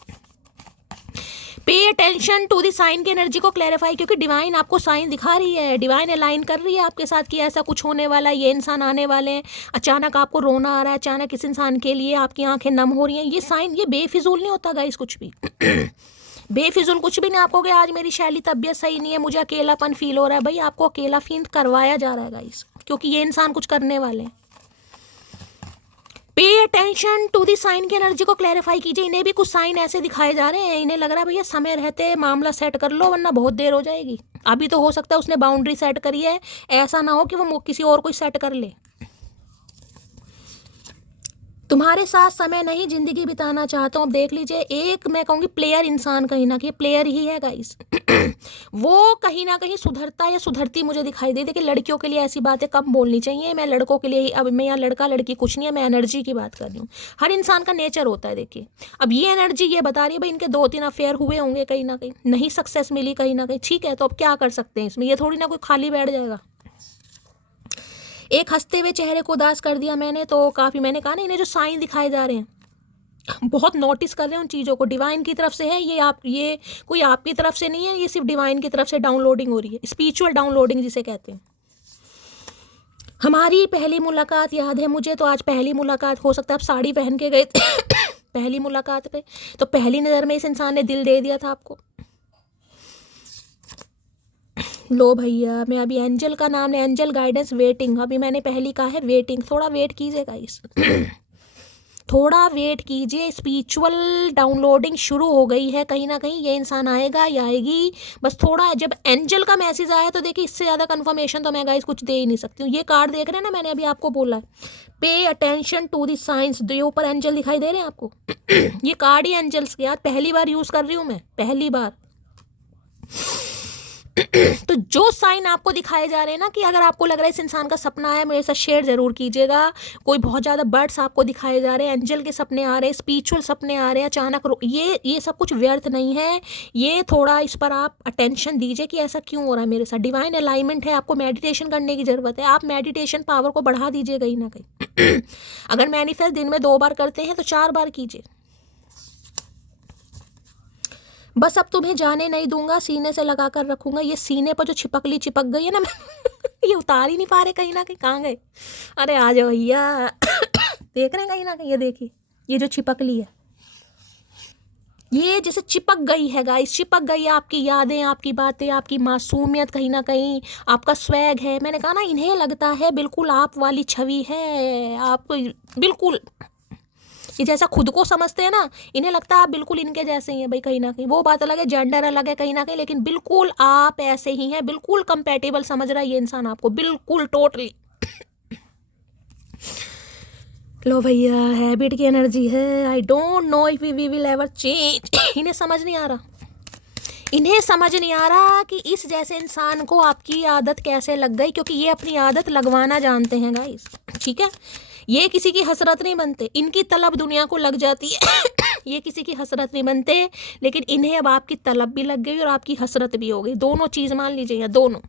Pay attention to the sign की एनर्जी को क्लैरिफाई, क्योंकि डिवाइन आपको साइन दिखा रही है, डिवाइन अलाइन कर रही है आपके साथ कि ऐसा कुछ होने वाला है, ये इंसान आने वाले हैं, अचानक आपको रोना आ रहा है, अचानक इस इंसान के लिए आपकी आंखें नम हो रही हैं। ये साइन, ये बेफिजूल नहीं होता गाइस, कुछ भी बेफिजूल कुछ भी नहीं। आपको कि आज मेरी शैली तबीयत सही नहीं है, मुझे अकेलापन फील हो रहा है, भाई आपको अकेला फील करवाया जा रहा है गाइस, क्योंकि ये इंसान कुछ करने वाले हैं। Pay attention to the sign की एनर्जी को क्लैरिफाई कीजिए। इन्हें भी कुछ साइन ऐसे दिखाए जा रहे हैं, इन्हें लग रहा है भैया समय रहते मामला सेट कर लो वरना बहुत देर हो जाएगी। अभी तो हो सकता है उसने बाउंड्री सेट करी है, ऐसा ना हो कि वो किसी और को सेट कर ले। तुम्हारे साथ समय नहीं जिंदगी बिताना चाहता हूँ। अब देख लीजिए, एक मैं कहूँगी प्लेयर इंसान कहीं ना कहीं प्लेयर ही है गाइस। वो कहीं ना कहीं सुधरता या सुधरती मुझे दिखाई दे। देखिए लड़कियों के लिए ऐसी बातें कम बोलनी चाहिए, मैं लड़कों के लिए ही, अब मैं यहाँ लड़का लड़की कुछ नहीं है, मैं एनर्जी की बात कर रही हूँ। हर इंसान का नेचर होता है। देखिए अब ये एनर्जी ये बता रही है भाई इनके 2-3 अफेयर हुए होंगे, कहीं ना कहीं नहीं सक्सेस मिली कहीं ना कहीं, ठीक है, तो अब क्या कर सकते हैं इसमें, ये थोड़ी ना कोई खाली बैठ जाएगा। एक हंसते हुए चेहरे को उदास कर दिया मैंने, तो काफ़ी, मैंने कहा ना इन्हें जो साइन दिखाए जा रहे हैं बहुत नोटिस कर रहे हैं उन चीज़ों को, डिवाइन की तरफ से है ये, आप ये कोई आपकी तरफ से नहीं है, ये सिर्फ डिवाइन की तरफ से डाउनलोडिंग हो रही है, स्पिरिचुअल डाउनलोडिंग जिसे कहते हैं। हमारी पहली मुलाकात याद है मुझे, तो आज पहली मुलाकात हो सकता है आप साड़ी पहन के गए थे पहली मुलाकात पे, तो पहली नज़र में इस इंसान ने दिल दे दिया था आपको। लो भैया, मैं अभी एंजल का नाम है, एंजल गाइडेंस वेटिंग, अभी मैंने पहली कहा है वेटिंग, थोड़ा वेट कीजिएगा इस थोड़ा वेट कीजिए, स्पिरिचुअल डाउनलोडिंग शुरू हो गई है कहीं ना कहीं, ये इंसान आएगा या आएगी, बस थोड़ा, जब एंजल का मैसेज आया तो देखिए इससे ज़्यादा कंफर्मेशन तो मैं गाइस कुछ दे ही नहीं सकती हूँ। ये कार्ड देख रहे हैं ना, मैंने अभी आपको बोला है पे अटेंशन टू द साइंस, जो ऊपर एंजल दिखाई दे रहे हैं आपको ये कार्ड ही एंजल्स के, यार पहली बार यूज़ कर रही हूँ मैं, पहली बार। तो जो साइन आपको दिखाए जा रहे हैं ना, कि अगर आपको लग रहा है इस इंसान का सपना है, मेरे साथ शेयर जरूर कीजिएगा। कोई बहुत ज़्यादा बर्ड्स आपको दिखाए जा रहे हैं, एंजल के सपने आ रहे हैं, स्पिरिचुअल सपने आ रहे हैं अचानक, ये सब कुछ व्यर्थ नहीं है, ये थोड़ा इस पर आप अटेंशन दीजिए कि ऐसा क्यों हो रहा है मेरे साथ। डिवाइन अलाइनमेंट है, आपको मेडिटेशन करने की ज़रूरत है, आप मेडिटेशन पावर को बढ़ा दीजिए कहीं ना कहीं अगर मैनिफेस्ट दिन में 2 बार करते हैं तो 4 बार कीजिए। बस अब तुम्हें जाने नहीं दूंगा, सीने से लगा कर रखूंगा। ये सीने पर जो छिपकली चिपक गई है ना ये उतार ही नहीं पा रहे कहीं ना कहीं, कहाँ गए, अरे आ जाओ भैया देख रहे हैं कहीं ना कहीं, ये देखिए ये जो छिपकली है ये जैसे चिपक गई है गाइस, चिपक गई है आपकी यादें, आपकी बातें, आपकी मासूमियत, कहीं ना कहीं आपका स्वैग है। मैंने कहा ना, इन्हें लगता है बिल्कुल आप वाली छवि है, आप बिल्कुल ये जैसा खुद को समझते हैं ना, इन्हें लगता है आप बिल्कुल इनके जैसे ही हैं भाई कहीं ना कहीं। वो बात अलग है, जेंडर अलग है कहीं ना कहीं, लेकिन बिल्कुल आप ऐसे ही हैं, बिल्कुल कंपैटिबल समझ रहा है ये इंसान आपको, बिल्कुल टोटली लो भैया, हैबिट की एनर्जी है। I don't know if we will ever change इन्हें समझ नहीं आ रहा, इन्हें समझ नहीं आ रहा कि इस जैसे इंसान को आपकी आदत कैसे लग गई, क्योंकि ये अपनी आदत लगवाना जानते हैं गाइस, ठीक है। ये किसी की हसरत नहीं बनते, इनकी तलब दुनिया को लग जाती है ये किसी की हसरत नहीं बनते, लेकिन इन्हें अब आपकी तलब भी लग गई और आपकी हसरत भी हो गई, दोनों चीज़ मान लीजिए, दोनों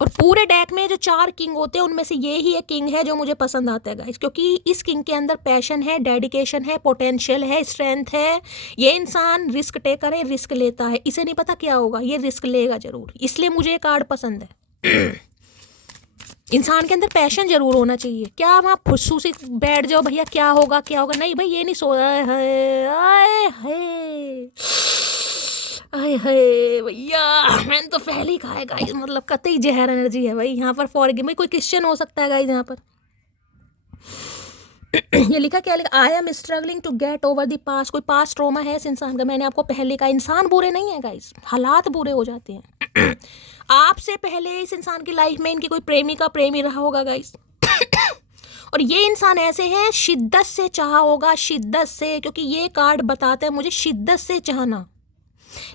और पूरे डेक में जो 4 किंग होते हैं उनमें से ये ही एक किंग है जो मुझे पसंद आता है गाइस, क्योंकि इस किंग के अंदर पैशन है, डेडिकेशन है, पोटेंशियल है, स्ट्रेंथ है। ये इंसान रिस्क टेकर है, रिस्क लेता है, इसे नहीं पता क्या होगा, ये रिस्क लेगा जरूर, इसलिए मुझे ये कार्ड पसंद है इंसान के अंदर पैशन जरूर होना चाहिए। क्या वहाँ फुस्सू से बैठ जाओ भैया क्या होगा क्या होगा, नहीं भाई, ये नहीं सो रहा है, आए हाय भैया, मैंने तो पहले ही कहा है गाइस, मतलब कतई जहर एनर्जी है भाई यहाँ पर। फॉर भाई कोई क्रिश्चियन हो सकता है गाइस यहाँ पर ये लिखा क्या लिखा, I am struggling to get over the past, कोई पास्ट ट्रॉमा है इस इंसान का। मैंने आपको पहले कहा इंसान बुरे नहीं है गाइस, हालात बुरे हो जाते हैं आपसे पहले इस इंसान की लाइफ में इनकी कोई प्रेमी का प्रेमी रहा होगा गाइस और ये इंसान ऐसे हैं, शिद्दत से चाहा होगा, शिद्दत से, क्योंकि ये कार्ड बताता है मुझे शिद्दत से चाहना,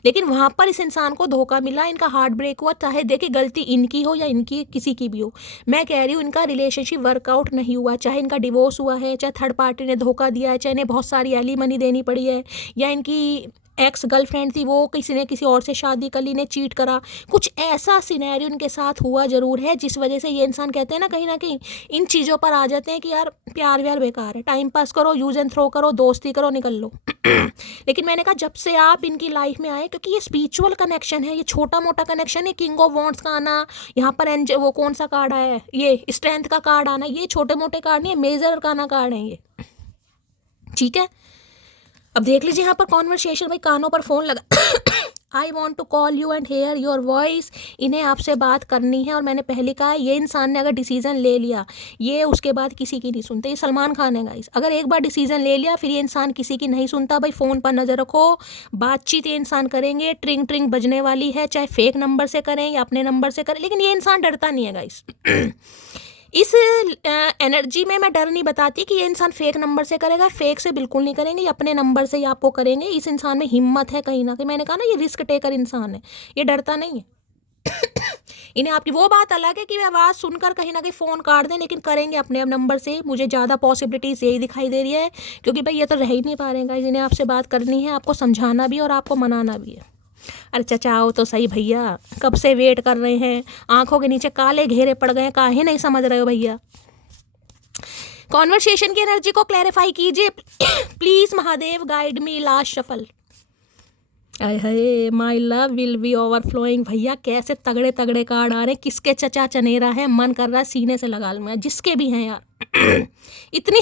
लेकिन वहाँ पर इस इंसान को धोखा मिला, इनका हार्ट ब्रेक हुआ। चाहे देखिए गलती इनकी हो या इनकी किसी की भी हो, मैं कह रही हूँ इनका रिलेशनशिप वर्कआउट नहीं हुआ, चाहे इनका डिवोर्स हुआ है, चाहे थर्ड पार्टी ने धोखा दिया है, चाहे इन्हें बहुत सारी एलिमनी देनी पड़ी है, या इनकी एक्स गर्लफ्रेंड थी वो किसी ने किसी और से शादी कर ली, ने चीट करा, कुछ ऐसा सिनेरियो इनके साथ हुआ जरूर है जिस वजह से ये इंसान कहते हैं ना कहीं ना कहीं इन चीज़ों पर आ जाते हैं कि यार प्यार व्यार बेकार है, टाइम पास करो, यूज एंड थ्रो करो, दोस्ती करो, निकल लो लेकिन मैंने कहा जब से आप इनकी लाइफ में आए, क्योंकि ये स्पिरिचुअल कनेक्शन है, ये छोटा मोटा कनेक्शन है, किंग ऑफ वॉन्ड्स का आना, यहाँ पर वो कौन सा कार्ड आया है, ये स्ट्रेंथ का कार्ड आना, ये छोटे मोटे कार्ड नहीं है, मेजर अरकाना कार्ड है ये, ठीक है। अब देख लीजिए यहाँ पर कॉन्वर्सेशन, भाई कानों पर फोन लगा I want to call you and hear your voice, इन्हें आपसे बात करनी है। और मैंने पहले कहा ये इंसान ने अगर डिसीजन ले लिया, ये उसके बाद किसी की नहीं सुनते, ये सलमान खान है गाइस, अगर एक बार डिसीजन ले लिया फिर ये इंसान किसी की नहीं सुनता। भाई फ़ोन पर नज़र रखो, बातचीत ये इंसान करेंगे, ट्रिंग ट्रिंग बजने वाली है, चाहे फेक नंबर से करें या अपने नंबर से करें, लेकिन ये इंसान डरता नहीं है गाइस इस एनर्जी में मैं डर नहीं बताती कि ये इंसान फेक नंबर से करेगा, फेक से बिल्कुल नहीं करेंगे, ये अपने नंबर से ही आपको करेंगे। इस इंसान में हिम्मत है कहीं ना कहीं, मैंने कहा ना ये रिस्क टेकर इंसान है, ये डरता नहीं है। इन्हें आपकी वो बात अलग है कि वे आवाज़ सुनकर कहीं ना कहीं फ़ोन काट दें, लेकिन करेंगे अपने अब नंबर से। मुझे ज़्यादा पॉसिबिलिटीज़ यही दिखाई दे रही है, क्योंकि भाई ये तो रह ही नहीं पा रहे हैं, इन्हें आपसे बात करनी है, आपको समझाना भी और आपको मनाना भी है। अरे चाचा आओ तो सही भैया, कब से वेट कर रहे हैं, आंखों के नीचे काले घेरे पड़ गए, काहे नहीं समझ रहे हो भैया। कॉन्वर्सेशन की एनर्जी को क्लैरिफाई कीजिए please Mahadev, guide me last shuffle. अरे हाय, my love will be overflowing. भैया कैसे तगड़े तगड़े कार्ड आ रहे हैं, किसके चचा चनेरा है, मन कर रहा है सीने से लगा लूँ मैं, जिसके भी हैं यार इतनी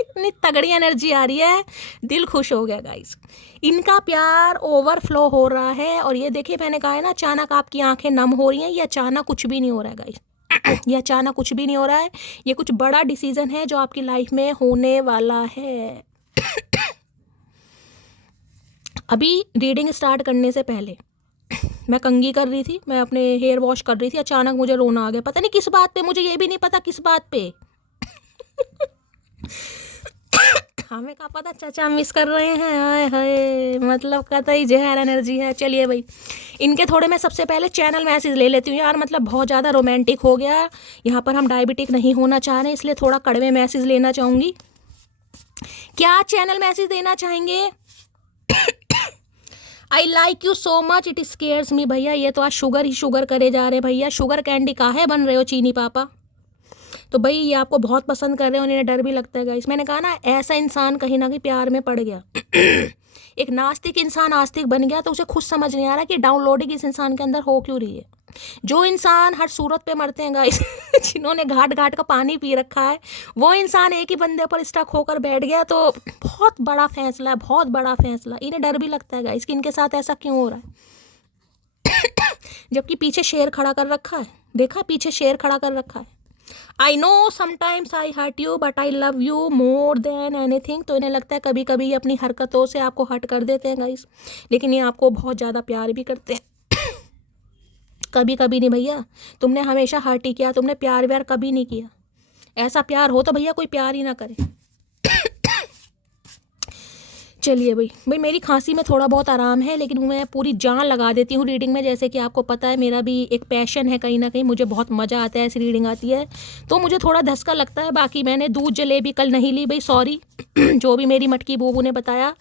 इतनी तगड़ी एनर्जी आ रही है, दिल खुश हो गया गाइस। इनका प्यार ओवरफ्लो हो रहा है। और ये देखिए मैंने कहा है ना, अचानक आपकी आंखें नम हो रही हैं, ये अचानक कुछ भी नहीं हो रहा है गाइस ये अचानक कुछ भी नहीं हो रहा है, ये कुछ बड़ा डिसीजन है जो आपकी लाइफ में होने वाला है। अभी रीडिंग स्टार्ट करने से पहले मैं कंघी कर रही थी, मैं अपने हेयर वॉश कर रही थी, अचानक मुझे रोना आ गया, पता नहीं किस बात पे, मुझे ये भी नहीं पता किस बात पे हमें क्या पता, चाचा मिस कर रहे हैं, हाय हाय, मतलब कतई जहर एनर्जी है। चलिए भाई, इनके थोड़े मैं सबसे पहले चैनल मैसेज ले लेती हूँ यार, मतलब बहुत ज़्यादा रोमांटिक हो गया। यहाँ पर हम डायबिटिक नहीं होना चाह रहे, इसलिए थोड़ा कड़वे मैसेज लेना चाहूँगी। क्या चैनल मैसेज देना चाहेंगे? I like you so much, it scares me. भैया ये तो आज शुगर ही शुगर करे जा रहे हैं भैया, शुगर कैंडी काहे बन रहे हो चीनी पापा। तो भाई ये आपको बहुत पसंद कर रहे हो, उन्हें डर भी लगता है गाइस। मैंने कहा ना, ऐसा इंसान कहीं ना कहीं प्यार में पड़ गया एक नास्तिक इंसान आस्तिक बन गया, तो उसे खुद समझ नहीं आ रहा कि डाउनलोडिंग इस इंसान के अंदर हो क्यों रही है। जो इंसान हर सूरत पे मरते हैं गाइस जिन्होंने घाट घाट का पानी पी रखा है, वो इंसान एक ही बंदे पर स्टक होकर बैठ गया, तो बहुत बड़ा फैसला है, बहुत बड़ा फैसला। इन्हें डर भी लगता है गाइस कि इनके साथ ऐसा क्यों हो रहा है जबकि पीछे शेर खड़ा कर रखा है, देखा पीछे शेर खड़ा कर रखा है। I know sometimes I hurt you but I love you more than anything. तो इन्हें लगता है कभी कभी ये अपनी हरकतों से आपको हर्ट कर देते हैं गाइस, लेकिन ये आपको बहुत ज़्यादा प्यार भी करते हैं कभी कभी नहीं भैया, तुमने हमेशा हर्ट ही किया, तुमने प्यार व्यार कभी नहीं किया। ऐसा प्यार हो तो भैया कोई प्यार ही ना करे चलिए भाई मेरी खांसी में थोड़ा बहुत आराम है, लेकिन मैं पूरी जान लगा देती हूँ रीडिंग में। जैसे कि आपको पता है मेरा भी एक पैशन है कहीं ना कहीं, मुझे बहुत मज़ा आता है ऐसी रीडिंग आती है तो मुझे थोड़ा धक्का लगता है। बाकी मैंने दूध जलेबी कल नहीं ली भाई, सॉरी जो भी मेरी मटकी बूबू ने बताया,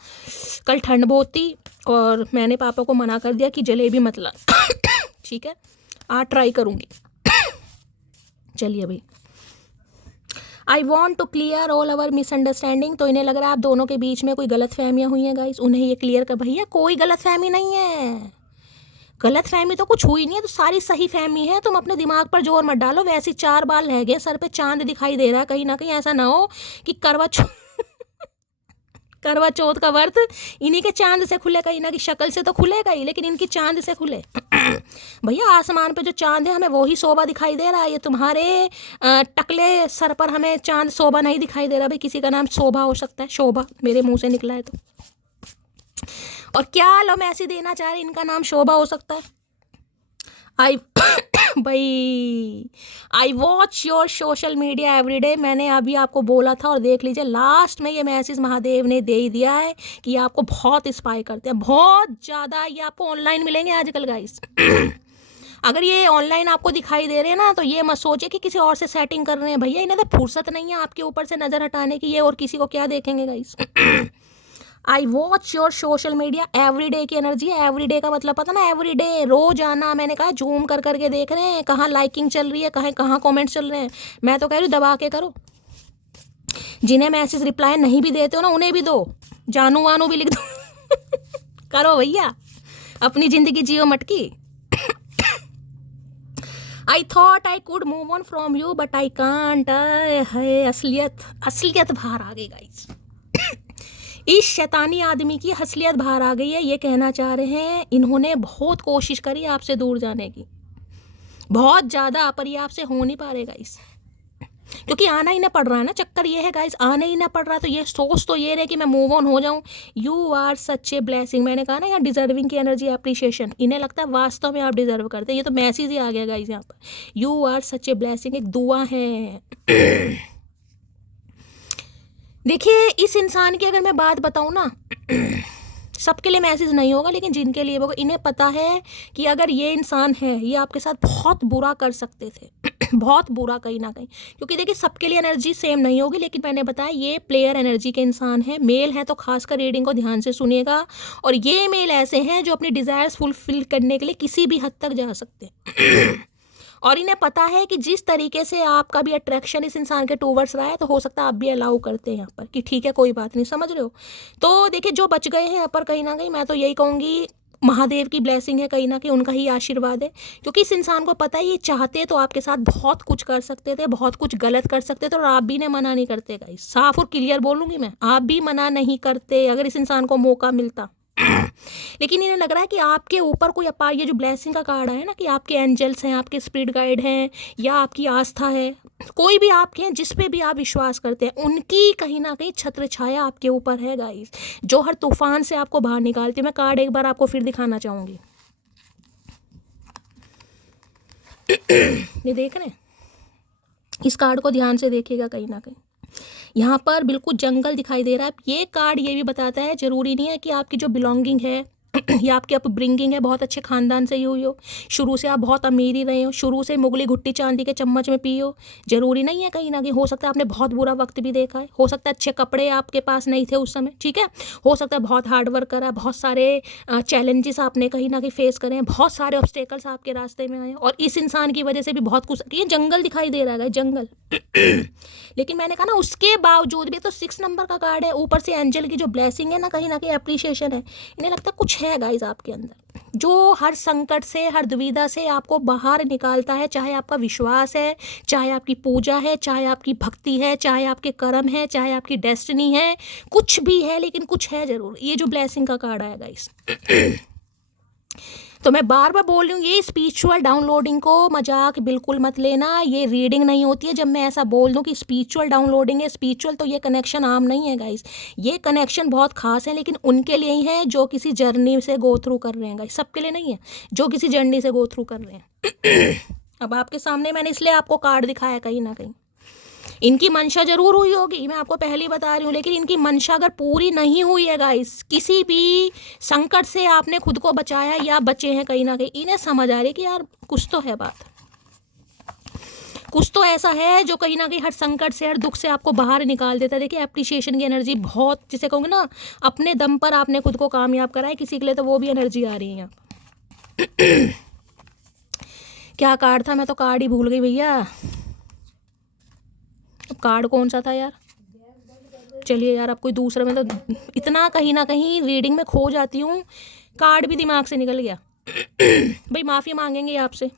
कल ठंड बहुत थी और मैंने पापा को मना कर दिया कि जलेबी मत ला ठीक है, आज ट्राई करूँगी चलिए भाई। I want to clear all our misunderstanding. तो इन्हें लग रहा है आप दोनों के बीच में कोई गलत फहमियाँ हुई हैं गाइस, उन्हें ये क्लियर कर। भैया कोई गलत फहमी नहीं है, गलत फहमी तो कुछ हुई नहीं है, तो सारी सही फहमी है। तुम अपने दिमाग पर जोर मत डालो, वैसे 4 बाल रह गए, सर पे चांद दिखाई दे रहा है कहीं ना कहीं। ऐसा ना हो कि करवा चौथ का व्रत इन्हीं के चांद से खुले, कहीं ना कि शक्ल से तो खुलेगा ही, लेकिन इनकी चांद से खुले भैया आसमान पे जो चांद है हमें वो ही शोभा दिखाई दे रहा है, ये तुम्हारे टकले सर पर हमें चांद शोभा नहीं दिखाई दे रहा। भाई किसी का नाम शोभा हो सकता है, शोभा मेरे मुंह से निकला है तो। और क्या लो मैसेज देना चाह रहे, इनका नाम शोभा हो सकता है। आई भाई I watch your social media everyday. मैंने अभी आपको बोला था और देख लीजिए लास्ट में ये मैसेज महादेव ने दे ही दिया है कि आपको बहुत स्पाई करते हैं, बहुत ज़्यादा। ये आपको ऑनलाइन मिलेंगे आजकल गाइस अगर ये ऑनलाइन आपको दिखाई दे रहे हैं ना, तो ये मत सोचिए कि किसी और से सेटिंग कर रहे हैं। भैया इन्हें तो फुर्सत नहीं है आपके ऊपर से नज़र हटाने की, ये और किसी को क्या देखेंगे guys I watch your social media everyday की एनर्जी है। एवरीडे का मतलब पता ना, एवरीडे रोज आना। मैंने कहा जूम कर करके देख रहे हैं कहाँ लाइकिंग चल रही है, कहाँ कमेंट्स चल रहे हैं। मैं तो कह रही हूँ दबा के करो, जिन्हें मैसेज रिप्लाई नहीं भी देते हो ना उन्हें भी दो, जानू वानू भी लिख दो करो भैया, अपनी जिंदगी जियो मटकी I thought I could move on from you but I can't. है असलियत बाहर आ गई गाइस इस शैतानी आदमी की असलियत बाहर आ गई है। ये कहना चाह रहे हैं इन्होंने बहुत कोशिश करी आपसे दूर जाने की, बहुत ज़्यादा, पर ये आपसे हो नहीं पा रहेगा। क्योंकि आना ही ना पड़ रहा है ना, चक्कर ये है गाइस, आना ही ना पड़ रहा, तो ये सोच तो ये रहे कि मैं मूव ऑन हो जाऊं। You are such a blessing. मैंने कहा ना यहाँ डिजर्विंग की एनर्जी, अप्रिशिएशन, इन्हें लगता है वास्तव में आप डिजर्व करते हैं। ये तो मैसेज ही आ गया गाइस यहाँ पर, you are such a blessing, एक दुआ है। देखिए इस इंसान की अगर मैं बात बताऊं ना, सबके लिए मैसेज नहीं होगा, लेकिन जिनके लिए होगा, इन्हें पता है कि अगर ये इंसान है, ये आपके साथ बहुत बुरा कर सकते थे। बहुत बुरा कहीं ना कहीं, क्योंकि देखिए सबके लिए एनर्जी सेम नहीं होगी, लेकिन मैंने बताया ये प्लेयर एनर्जी के इंसान है। मेल है तो खासकर रीडिंग को ध्यान से सुनिएगा, और ये मेल ऐसे हैं जो अपनी डिज़ायर्स फुलफिल करने के लिए किसी भी हद तक जा सकते हैं। और इन्हें पता है कि जिस तरीके से आपका भी अट्रैक्शन इस इंसान के टूवर्ड्स रहा है, तो हो सकता है आप भी अलाउ करते हैं यहाँ पर कि ठीक है कोई बात नहीं, समझ रहे हो। तो देखिए जो बच गए हैं यहाँ पर, कहीं ना कहीं मैं तो यही कहूँगी महादेव की ब्लेसिंग है, कहीं ना कहीं उनका ही आशीर्वाद है, क्योंकि इस इंसान को पता है ये चाहते तो आपके साथ बहुत कुछ कर सकते थे, बहुत कुछ गलत कर सकते थे, और आप भी ने मना नहीं करते गाइस। साफ और क्लियर बोलूँगी मैं, आप भी मना नहीं करते अगर इस इंसान को मौका मिलता। लेकिन इन्हें लग रहा है कि आपके ऊपर कोई अपार, ये जो ब्लेसिंग का कार्ड है ना, कि आपके एंजल्स हैं, आपके स्पिरिट गाइड हैं, या आपकी आस्था है, कोई भी आपके हैं, जिस पे भी आप विश्वास करते हैं, उनकी कहीं ना कहीं छत्र छाया आपके ऊपर है गाइस, जो हर तूफान से आपको बाहर निकालती है। मैं कार्ड एक बार आपको फिर दिखाना चाहूँगी, ये देख रहे हैं, इस कार्ड को ध्यान से देखिएगा। कहीं ना कहीं यहाँ पर बिल्कुल जंगल दिखाई दे रहा है। ये कार्ड ये भी बताता है, जरूरी नहीं है कि आपकी जो बिलोंगिंग है या आपकी अपब्रिंगिंग है बहुत अच्छे खानदान से ही हुई हो, शुरू से आप बहुत अमीर ही रहे हो, शुरू से मुगली घुट्टी चांदी के चम्मच में पी हो, जरूरी नहीं है। कहीं ना कहीं हो सकता है आपने बहुत बुरा वक्त भी देखा है, हो सकता है अच्छे कपड़े आपके पास नहीं थे उस समय, ठीक है, हो सकता है बहुत हार्ड वर्क करा, बहुत सारे चैलेंजेस आपने कहीं ना कहीं फेस करे हैं, बहुत सारे ऑब्स्टेकल्स आपके रास्ते में आए, और इस इंसान की वजह से भी बहुत कुछ। ये जंगल दिखाई दे रहा है, जंगल। लेकिन मैंने कहा ना उसके बावजूद भी, तो 6 नंबर का कार्ड है, ऊपर से एंजल की जो ब्लेसिंग है ना, कहीं ना कहीं अप्रिशिएशन है। इन्हें लगता है कुछ है गाइस आपके अंदर, जो हर संकट से, हर दुविधा से आपको बाहर निकालता है, चाहे आपका विश्वास है, चाहे आपकी पूजा है, चाहे आपकी भक्ति है, चाहे आपके कर्म है, चाहे आपकी डेस्टिनी है, कुछ भी है, लेकिन कुछ है जरूर। ये जो ब्लेसिंग का कार्ड आया गाइस, तो मैं बार बार बोल रही हूँ, ये स्पिरिचुअल डाउनलोडिंग को मजाक बिल्कुल मत लेना, ये रीडिंग नहीं होती है। जब मैं ऐसा बोल दूँ कि स्पिरिचुअल डाउनलोडिंग है, स्पिरिचुअल, तो ये कनेक्शन आम नहीं है गाइस, ये कनेक्शन बहुत खास है, लेकिन उनके लिए ही है जो किसी जर्नी से गो थ्रू कर रहे हैं गाइस, सबके लिए नहीं है, जो किसी जर्नी से गो थ्रू कर रहे हैं। अब आपके सामने मैंने इसलिए आपको कार्ड दिखाया, कहीं ना कहीं इनकी मंशा जरूर हुई होगी, मैं आपको पहले ही बता रही हूँ, लेकिन इनकी मंशा अगर पूरी नहीं हुई है गाइस, किसी भी संकट से आपने खुद को बचाया या बचे हैं, कहीं ना कहीं इन्हें समझ आ रही है कि यार कुछ तो है बात, कुछ तो ऐसा है जो कहीं ना कहीं हर संकट से, हर दुख से आपको बाहर निकाल देता है। देखिए एप्रिशिएशन की एनर्जी बहुत, जिसे कहूँगे ना, अपने दम पर आपने खुद को कामयाब करा है किसी के लिए, तो वो भी एनर्जी आ रही है यहाँ। क्या कार्ड था, मैं तो कार्ड ही भूल गई भैया, कार्ड कौन सा था यार, चलिए यार अब कोई दूसरा, मैं तो इतना कहीं ना कहीं रीडिंग में खो जाती हूँ, कार्ड भी दिमाग से निकल गया। भाई माफ़ी मांगेंगे आपसे,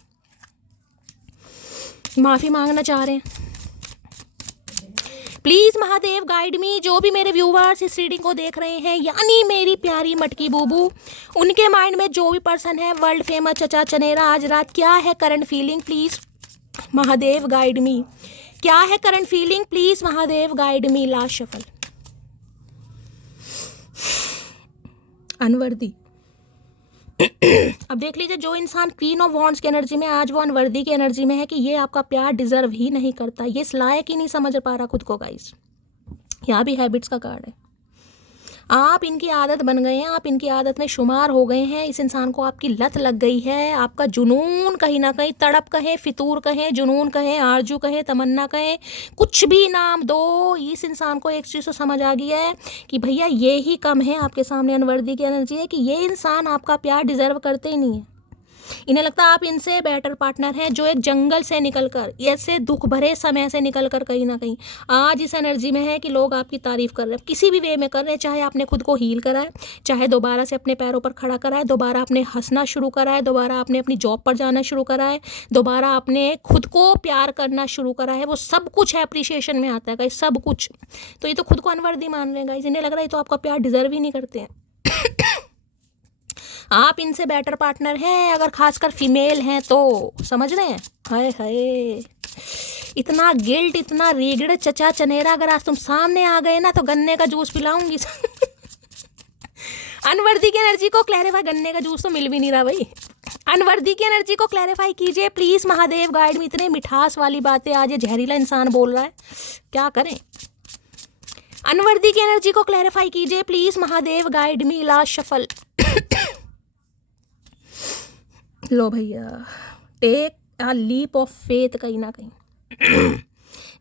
माफ़ी मांगना चाह रहे हैं, प्लीज़ महादेव गाइड मी। जो भी मेरे व्यूवर्स इस रीडिंग को देख रहे हैं, यानी मेरी प्यारी मटकी बूबू, उनके माइंड में जो भी पर्सन है, वर्ल्ड फेमस चचा चनेरा, आज रात क्या है current feeling, please Mahadev guide मी, क्या है current feeling, please Mahadev guide me. Last shuffle, unworthy. अब देख लीजिए, जो इंसान क्वीन ऑफ वॉन्ड्स की एनर्जी में, आज वो अनवर्दी की एनर्जी में है, कि ये आपका प्यार डिजर्व ही नहीं करता, ये इस लायक ही नहीं समझ पा रहा खुद को गाइस। यहाँ भी हैबिट्स का कार्ड है, आप इनकी आदत बन गए हैं, आप इनकी आदत में शुमार हो गए हैं, इस इंसान को आपकी लत लग गई है, आपका जुनून, कहीं ना कहीं तड़प कहें, फितूर कहें, जुनून कहें, आरजू कहें, तमन्ना कहें, कुछ भी नाम दो, इस इंसान को एक चीज़ तो समझ आ गई है कि भैया ये ही कम है आपके सामने, अनवर्दी की एनर्जी है, कि ये इंसान आपका प्यार डिजर्व करते ही नहीं है। इन्हें लगता है आप इनसे बेटर पार्टनर हैं, जो एक जंगल से निकलकर, ऐसे दुख भरे समय से निकलकर कहीं ना कहीं आज इस एनर्जी में है कि लोग आपकी तारीफ कर रहे हैं, किसी भी वे में कर रहे हैं, चाहे आपने खुद को हील करा है, चाहे दोबारा से अपने पैरों पर खड़ा करा है, दोबारा आपने हंसना शुरू करा है, दोबारा आपने अपनी जॉब पर जाना शुरू करा है, दोबारा आपने खुद को प्यार करना शुरू करा है, वो सब कुछ है अप्रिशिएशन में आता है गाइस, सब कुछ। तो ये तो खुद को अनवर्दी मान रहे हैं गाइस, इन्हें लग रहा है तो आपका प्यार डिजर्व ही नहीं करते हैं। आप इनसे बेटर पार्टनर हैं, अगर खासकर फीमेल हैं तो, समझ रहे हैं। हाय हाय, इतना गिल्ट, इतना रिग्रेट, चचा चनेरा, अगर आज तुम सामने आ गए ना तो गन्ने का जूस पिलाऊंगी। अनवर्दी की एनर्जी को क्लैरिफाई, गन्ने का जूस तो मिल भी नहीं रहा भाई। अनवर्दी की एनर्जी को क्लैरिफाई कीजिए प्लीज महादेव गाइड में। इतने मिठास वाली बातें आज ये जहरीला इंसान बोल रहा है, क्या करें। अनवर्दी की एनर्जी को क्लैरिफाई कीजिए please Mahadev guide me. Last shuffle. लो भैया, take a leap of faith. कहीं ना कहीं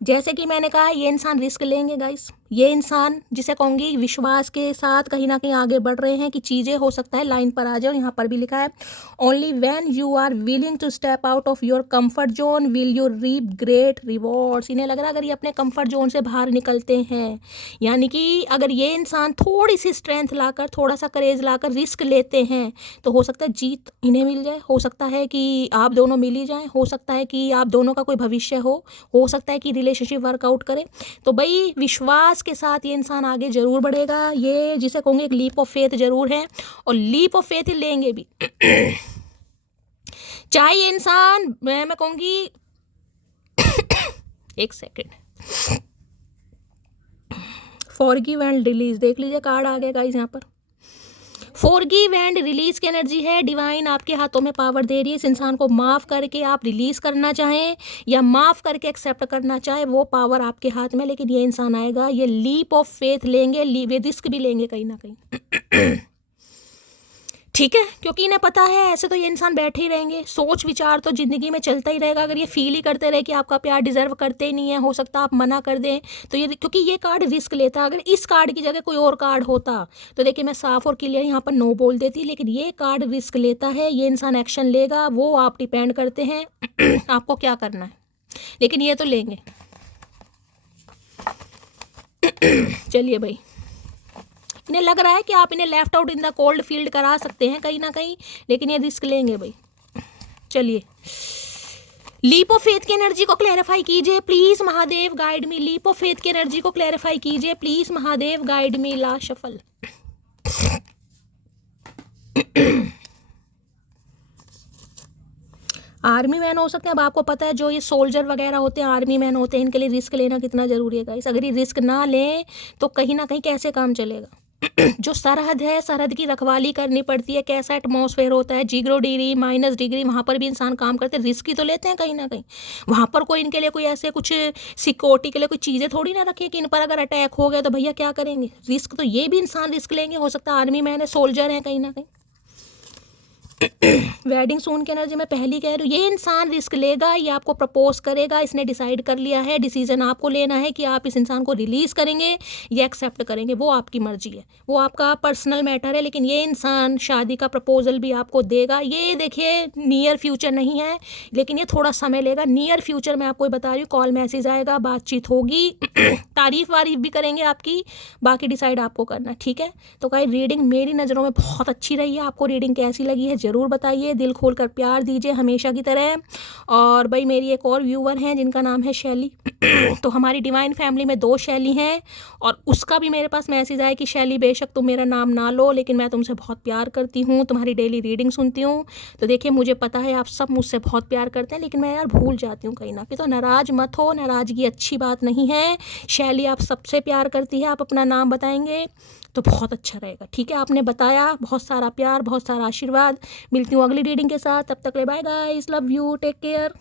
जैसे कि मैंने कहा, ये इंसान रिस्क लेंगे गाइस। ये इंसान जिसे कहूँगी विश्वास के साथ कहीं ना कहीं आगे बढ़ रहे हैं कि चीज़ें हो सकता है लाइन पर आ जाओ। यहाँ पर भी लिखा है only when you are willing to step out of your comfort zone will you reap great rewards. इन्हें लग रहा है अगर ये अपने कंफर्ट जोन से बाहर निकलते हैं, यानी कि अगर ये इंसान थोड़ी सी स्ट्रेंथ लाकर, थोड़ा सा करेज लाकर रिस्क लेते हैं तो हो सकता है जीत इन्हें मिल जाए। हो सकता है कि आप दोनों मिल ही जाएँ, हो सकता है कि आप दोनों का कोई भविष्य हो सकता है कि रिलेशनशिप वर्कआउट करे। तो भाई विश्वास के साथ ये इंसान आगे जरूर बढ़ेगा। ये जिसे कहूँगे एक लीप ऑफ फेथ जरूर है, और लीप ऑफ फेथ लेंगे भी। चाहे ये इंसान, मैं कहूँगी एक सेकेंड, फॉरगिव एंड रिलीज देख लीजिए, कार्ड आ गया गाइस यहाँ पर। फॉरगिव एंड रिलीज की एनर्जी है। डिवाइन आपके हाथों में पावर दे रही है। इस इंसान को माफ़ करके आप रिलीज करना चाहें या माफ़ करके एक्सेप्ट करना चाहें, वो पावर आपके हाथ में। लेकिन ये इंसान आएगा, ये लीप ऑफ फेथ लेंगे, ये रिस्क भी लेंगे कहीं ना कहीं। ठीक है, क्योंकि इन्हें पता है ऐसे तो ये इंसान बैठे ही रहेंगे। सोच विचार तो ज़िंदगी में चलता ही रहेगा। अगर ये फील ही करते रहे कि आपका प्यार डिजर्व करते ही नहीं है, हो सकता आप मना कर दें, तो ये, क्योंकि ये कार्ड रिस्क लेता है। अगर इस कार्ड की जगह कोई और कार्ड होता तो देखिए मैं साफ और क्लियर यहाँ पर नो बोल देती, लेकिन ये कार्ड रिस्क लेता है। ये इंसान एक्शन लेगा, वो आप डिपेंड करते हैं आपको क्या करना है, लेकिन ये तो लेंगे। चलिए भाई, इन्हें लग रहा है कि आप इन्हें left out in the cold field करा सकते हैं कहीं ना कहीं, लेकिन ये रिस्क लेंगे भाई। चलिए, लीप ऑफ फेथ की एनर्जी को क्लैरिफाई कीजिए please Mahadev guide me. Leap of faith की एनर्जी को क्लैरिफाई कीजिए please Mahadev guide me. Last shuffle. Army man हो सकते हैं। अब आपको पता है जो ये सोल्जर वगैरह होते हैं, आर्मी मैन होते हैं, इनके लिए रिस्क लेना कितना ज़रूरी है गाइस। अगर ये रिस्क ना लें तो कहीं ना कहीं कैसे काम चलेगा। जो सरहद है, सरहद की रखवाली करनी पड़ती है। कैसा एटमॉस्फेयर होता है, 0 डिग्री -डिग्री, वहाँ पर भी इंसान काम करते हैं, रिस्क ही तो लेते हैं कहीं ना कहीं। वहाँ पर कोई इनके लिए कोई ऐसे कुछ सिक्योरिटी के लिए कोई चीज़ें थोड़ी ना रखी है कि इन पर अगर अटैक हो गया तो भैया क्या करेंगे। रिस्क तो ये भी इंसान रिस्क लेंगे। हो सकता है आर्मी मैन है, सोल्जर है कहीं ना कहीं। वेडिंग सून की एनर्जी मैं पहली कह रही हूँ, ये इंसान रिस्क लेगा, ये आपको प्रपोज करेगा। इसने डिसाइड कर लिया है, डिसीजन आपको लेना है कि आप इस इंसान को रिलीज़ करेंगे या एक्सेप्ट करेंगे, वो आपकी मर्जी है, वो आपका पर्सनल मैटर है। लेकिन ये इंसान शादी का प्रपोजल भी आपको देगा। ये देखिए नियर फ्यूचर नहीं है, लेकिन ये थोड़ा समय लेगा। नियर फ्यूचर मैं आपको बता रही हूँ, कॉल मैसेज आएगा, बातचीत होगी, तारीफ वारीफ भी करेंगे आपकी, बाकी डिसाइड आपको करना। ठीक है, तो कहीं रीडिंग मेरी नज़रों में बहुत अच्छी रही है। आपको रीडिंग कैसी लगी है ज़रूर बताइए, दिल खोल कर प्यार दीजिए हमेशा की तरह। और भाई मेरी एक और व्यूवर हैं जिनका नाम है शैली। तो हमारी डिवाइन फैमिली में 2 शैली हैं, और उसका भी मेरे पास मैसेज आया कि शैली बेशक तुम मेरा नाम ना लो, लेकिन मैं तुमसे बहुत प्यार करती हूँ, तुम्हारी डेली रीडिंग सुनती हूँ। तो देखिए मुझे पता है आप सब मुझसे बहुत प्यार करते हैं, लेकिन मैं यार भूल जाती हूँ कहीं ना कहीं। तो नाराज़ मत हो, नाराज़गी अच्छी बात नहीं है। शैली आप सबसे प्यार करती है, आप अपना नाम बताएंगे तो बहुत अच्छा रहेगा। ठीक है, आपने बताया, बहुत सारा प्यार, बहुत सारा आशीर्वाद। मिलती हूँ अगली रीडिंग के साथ, तब तक ले bye guys, love you, take care.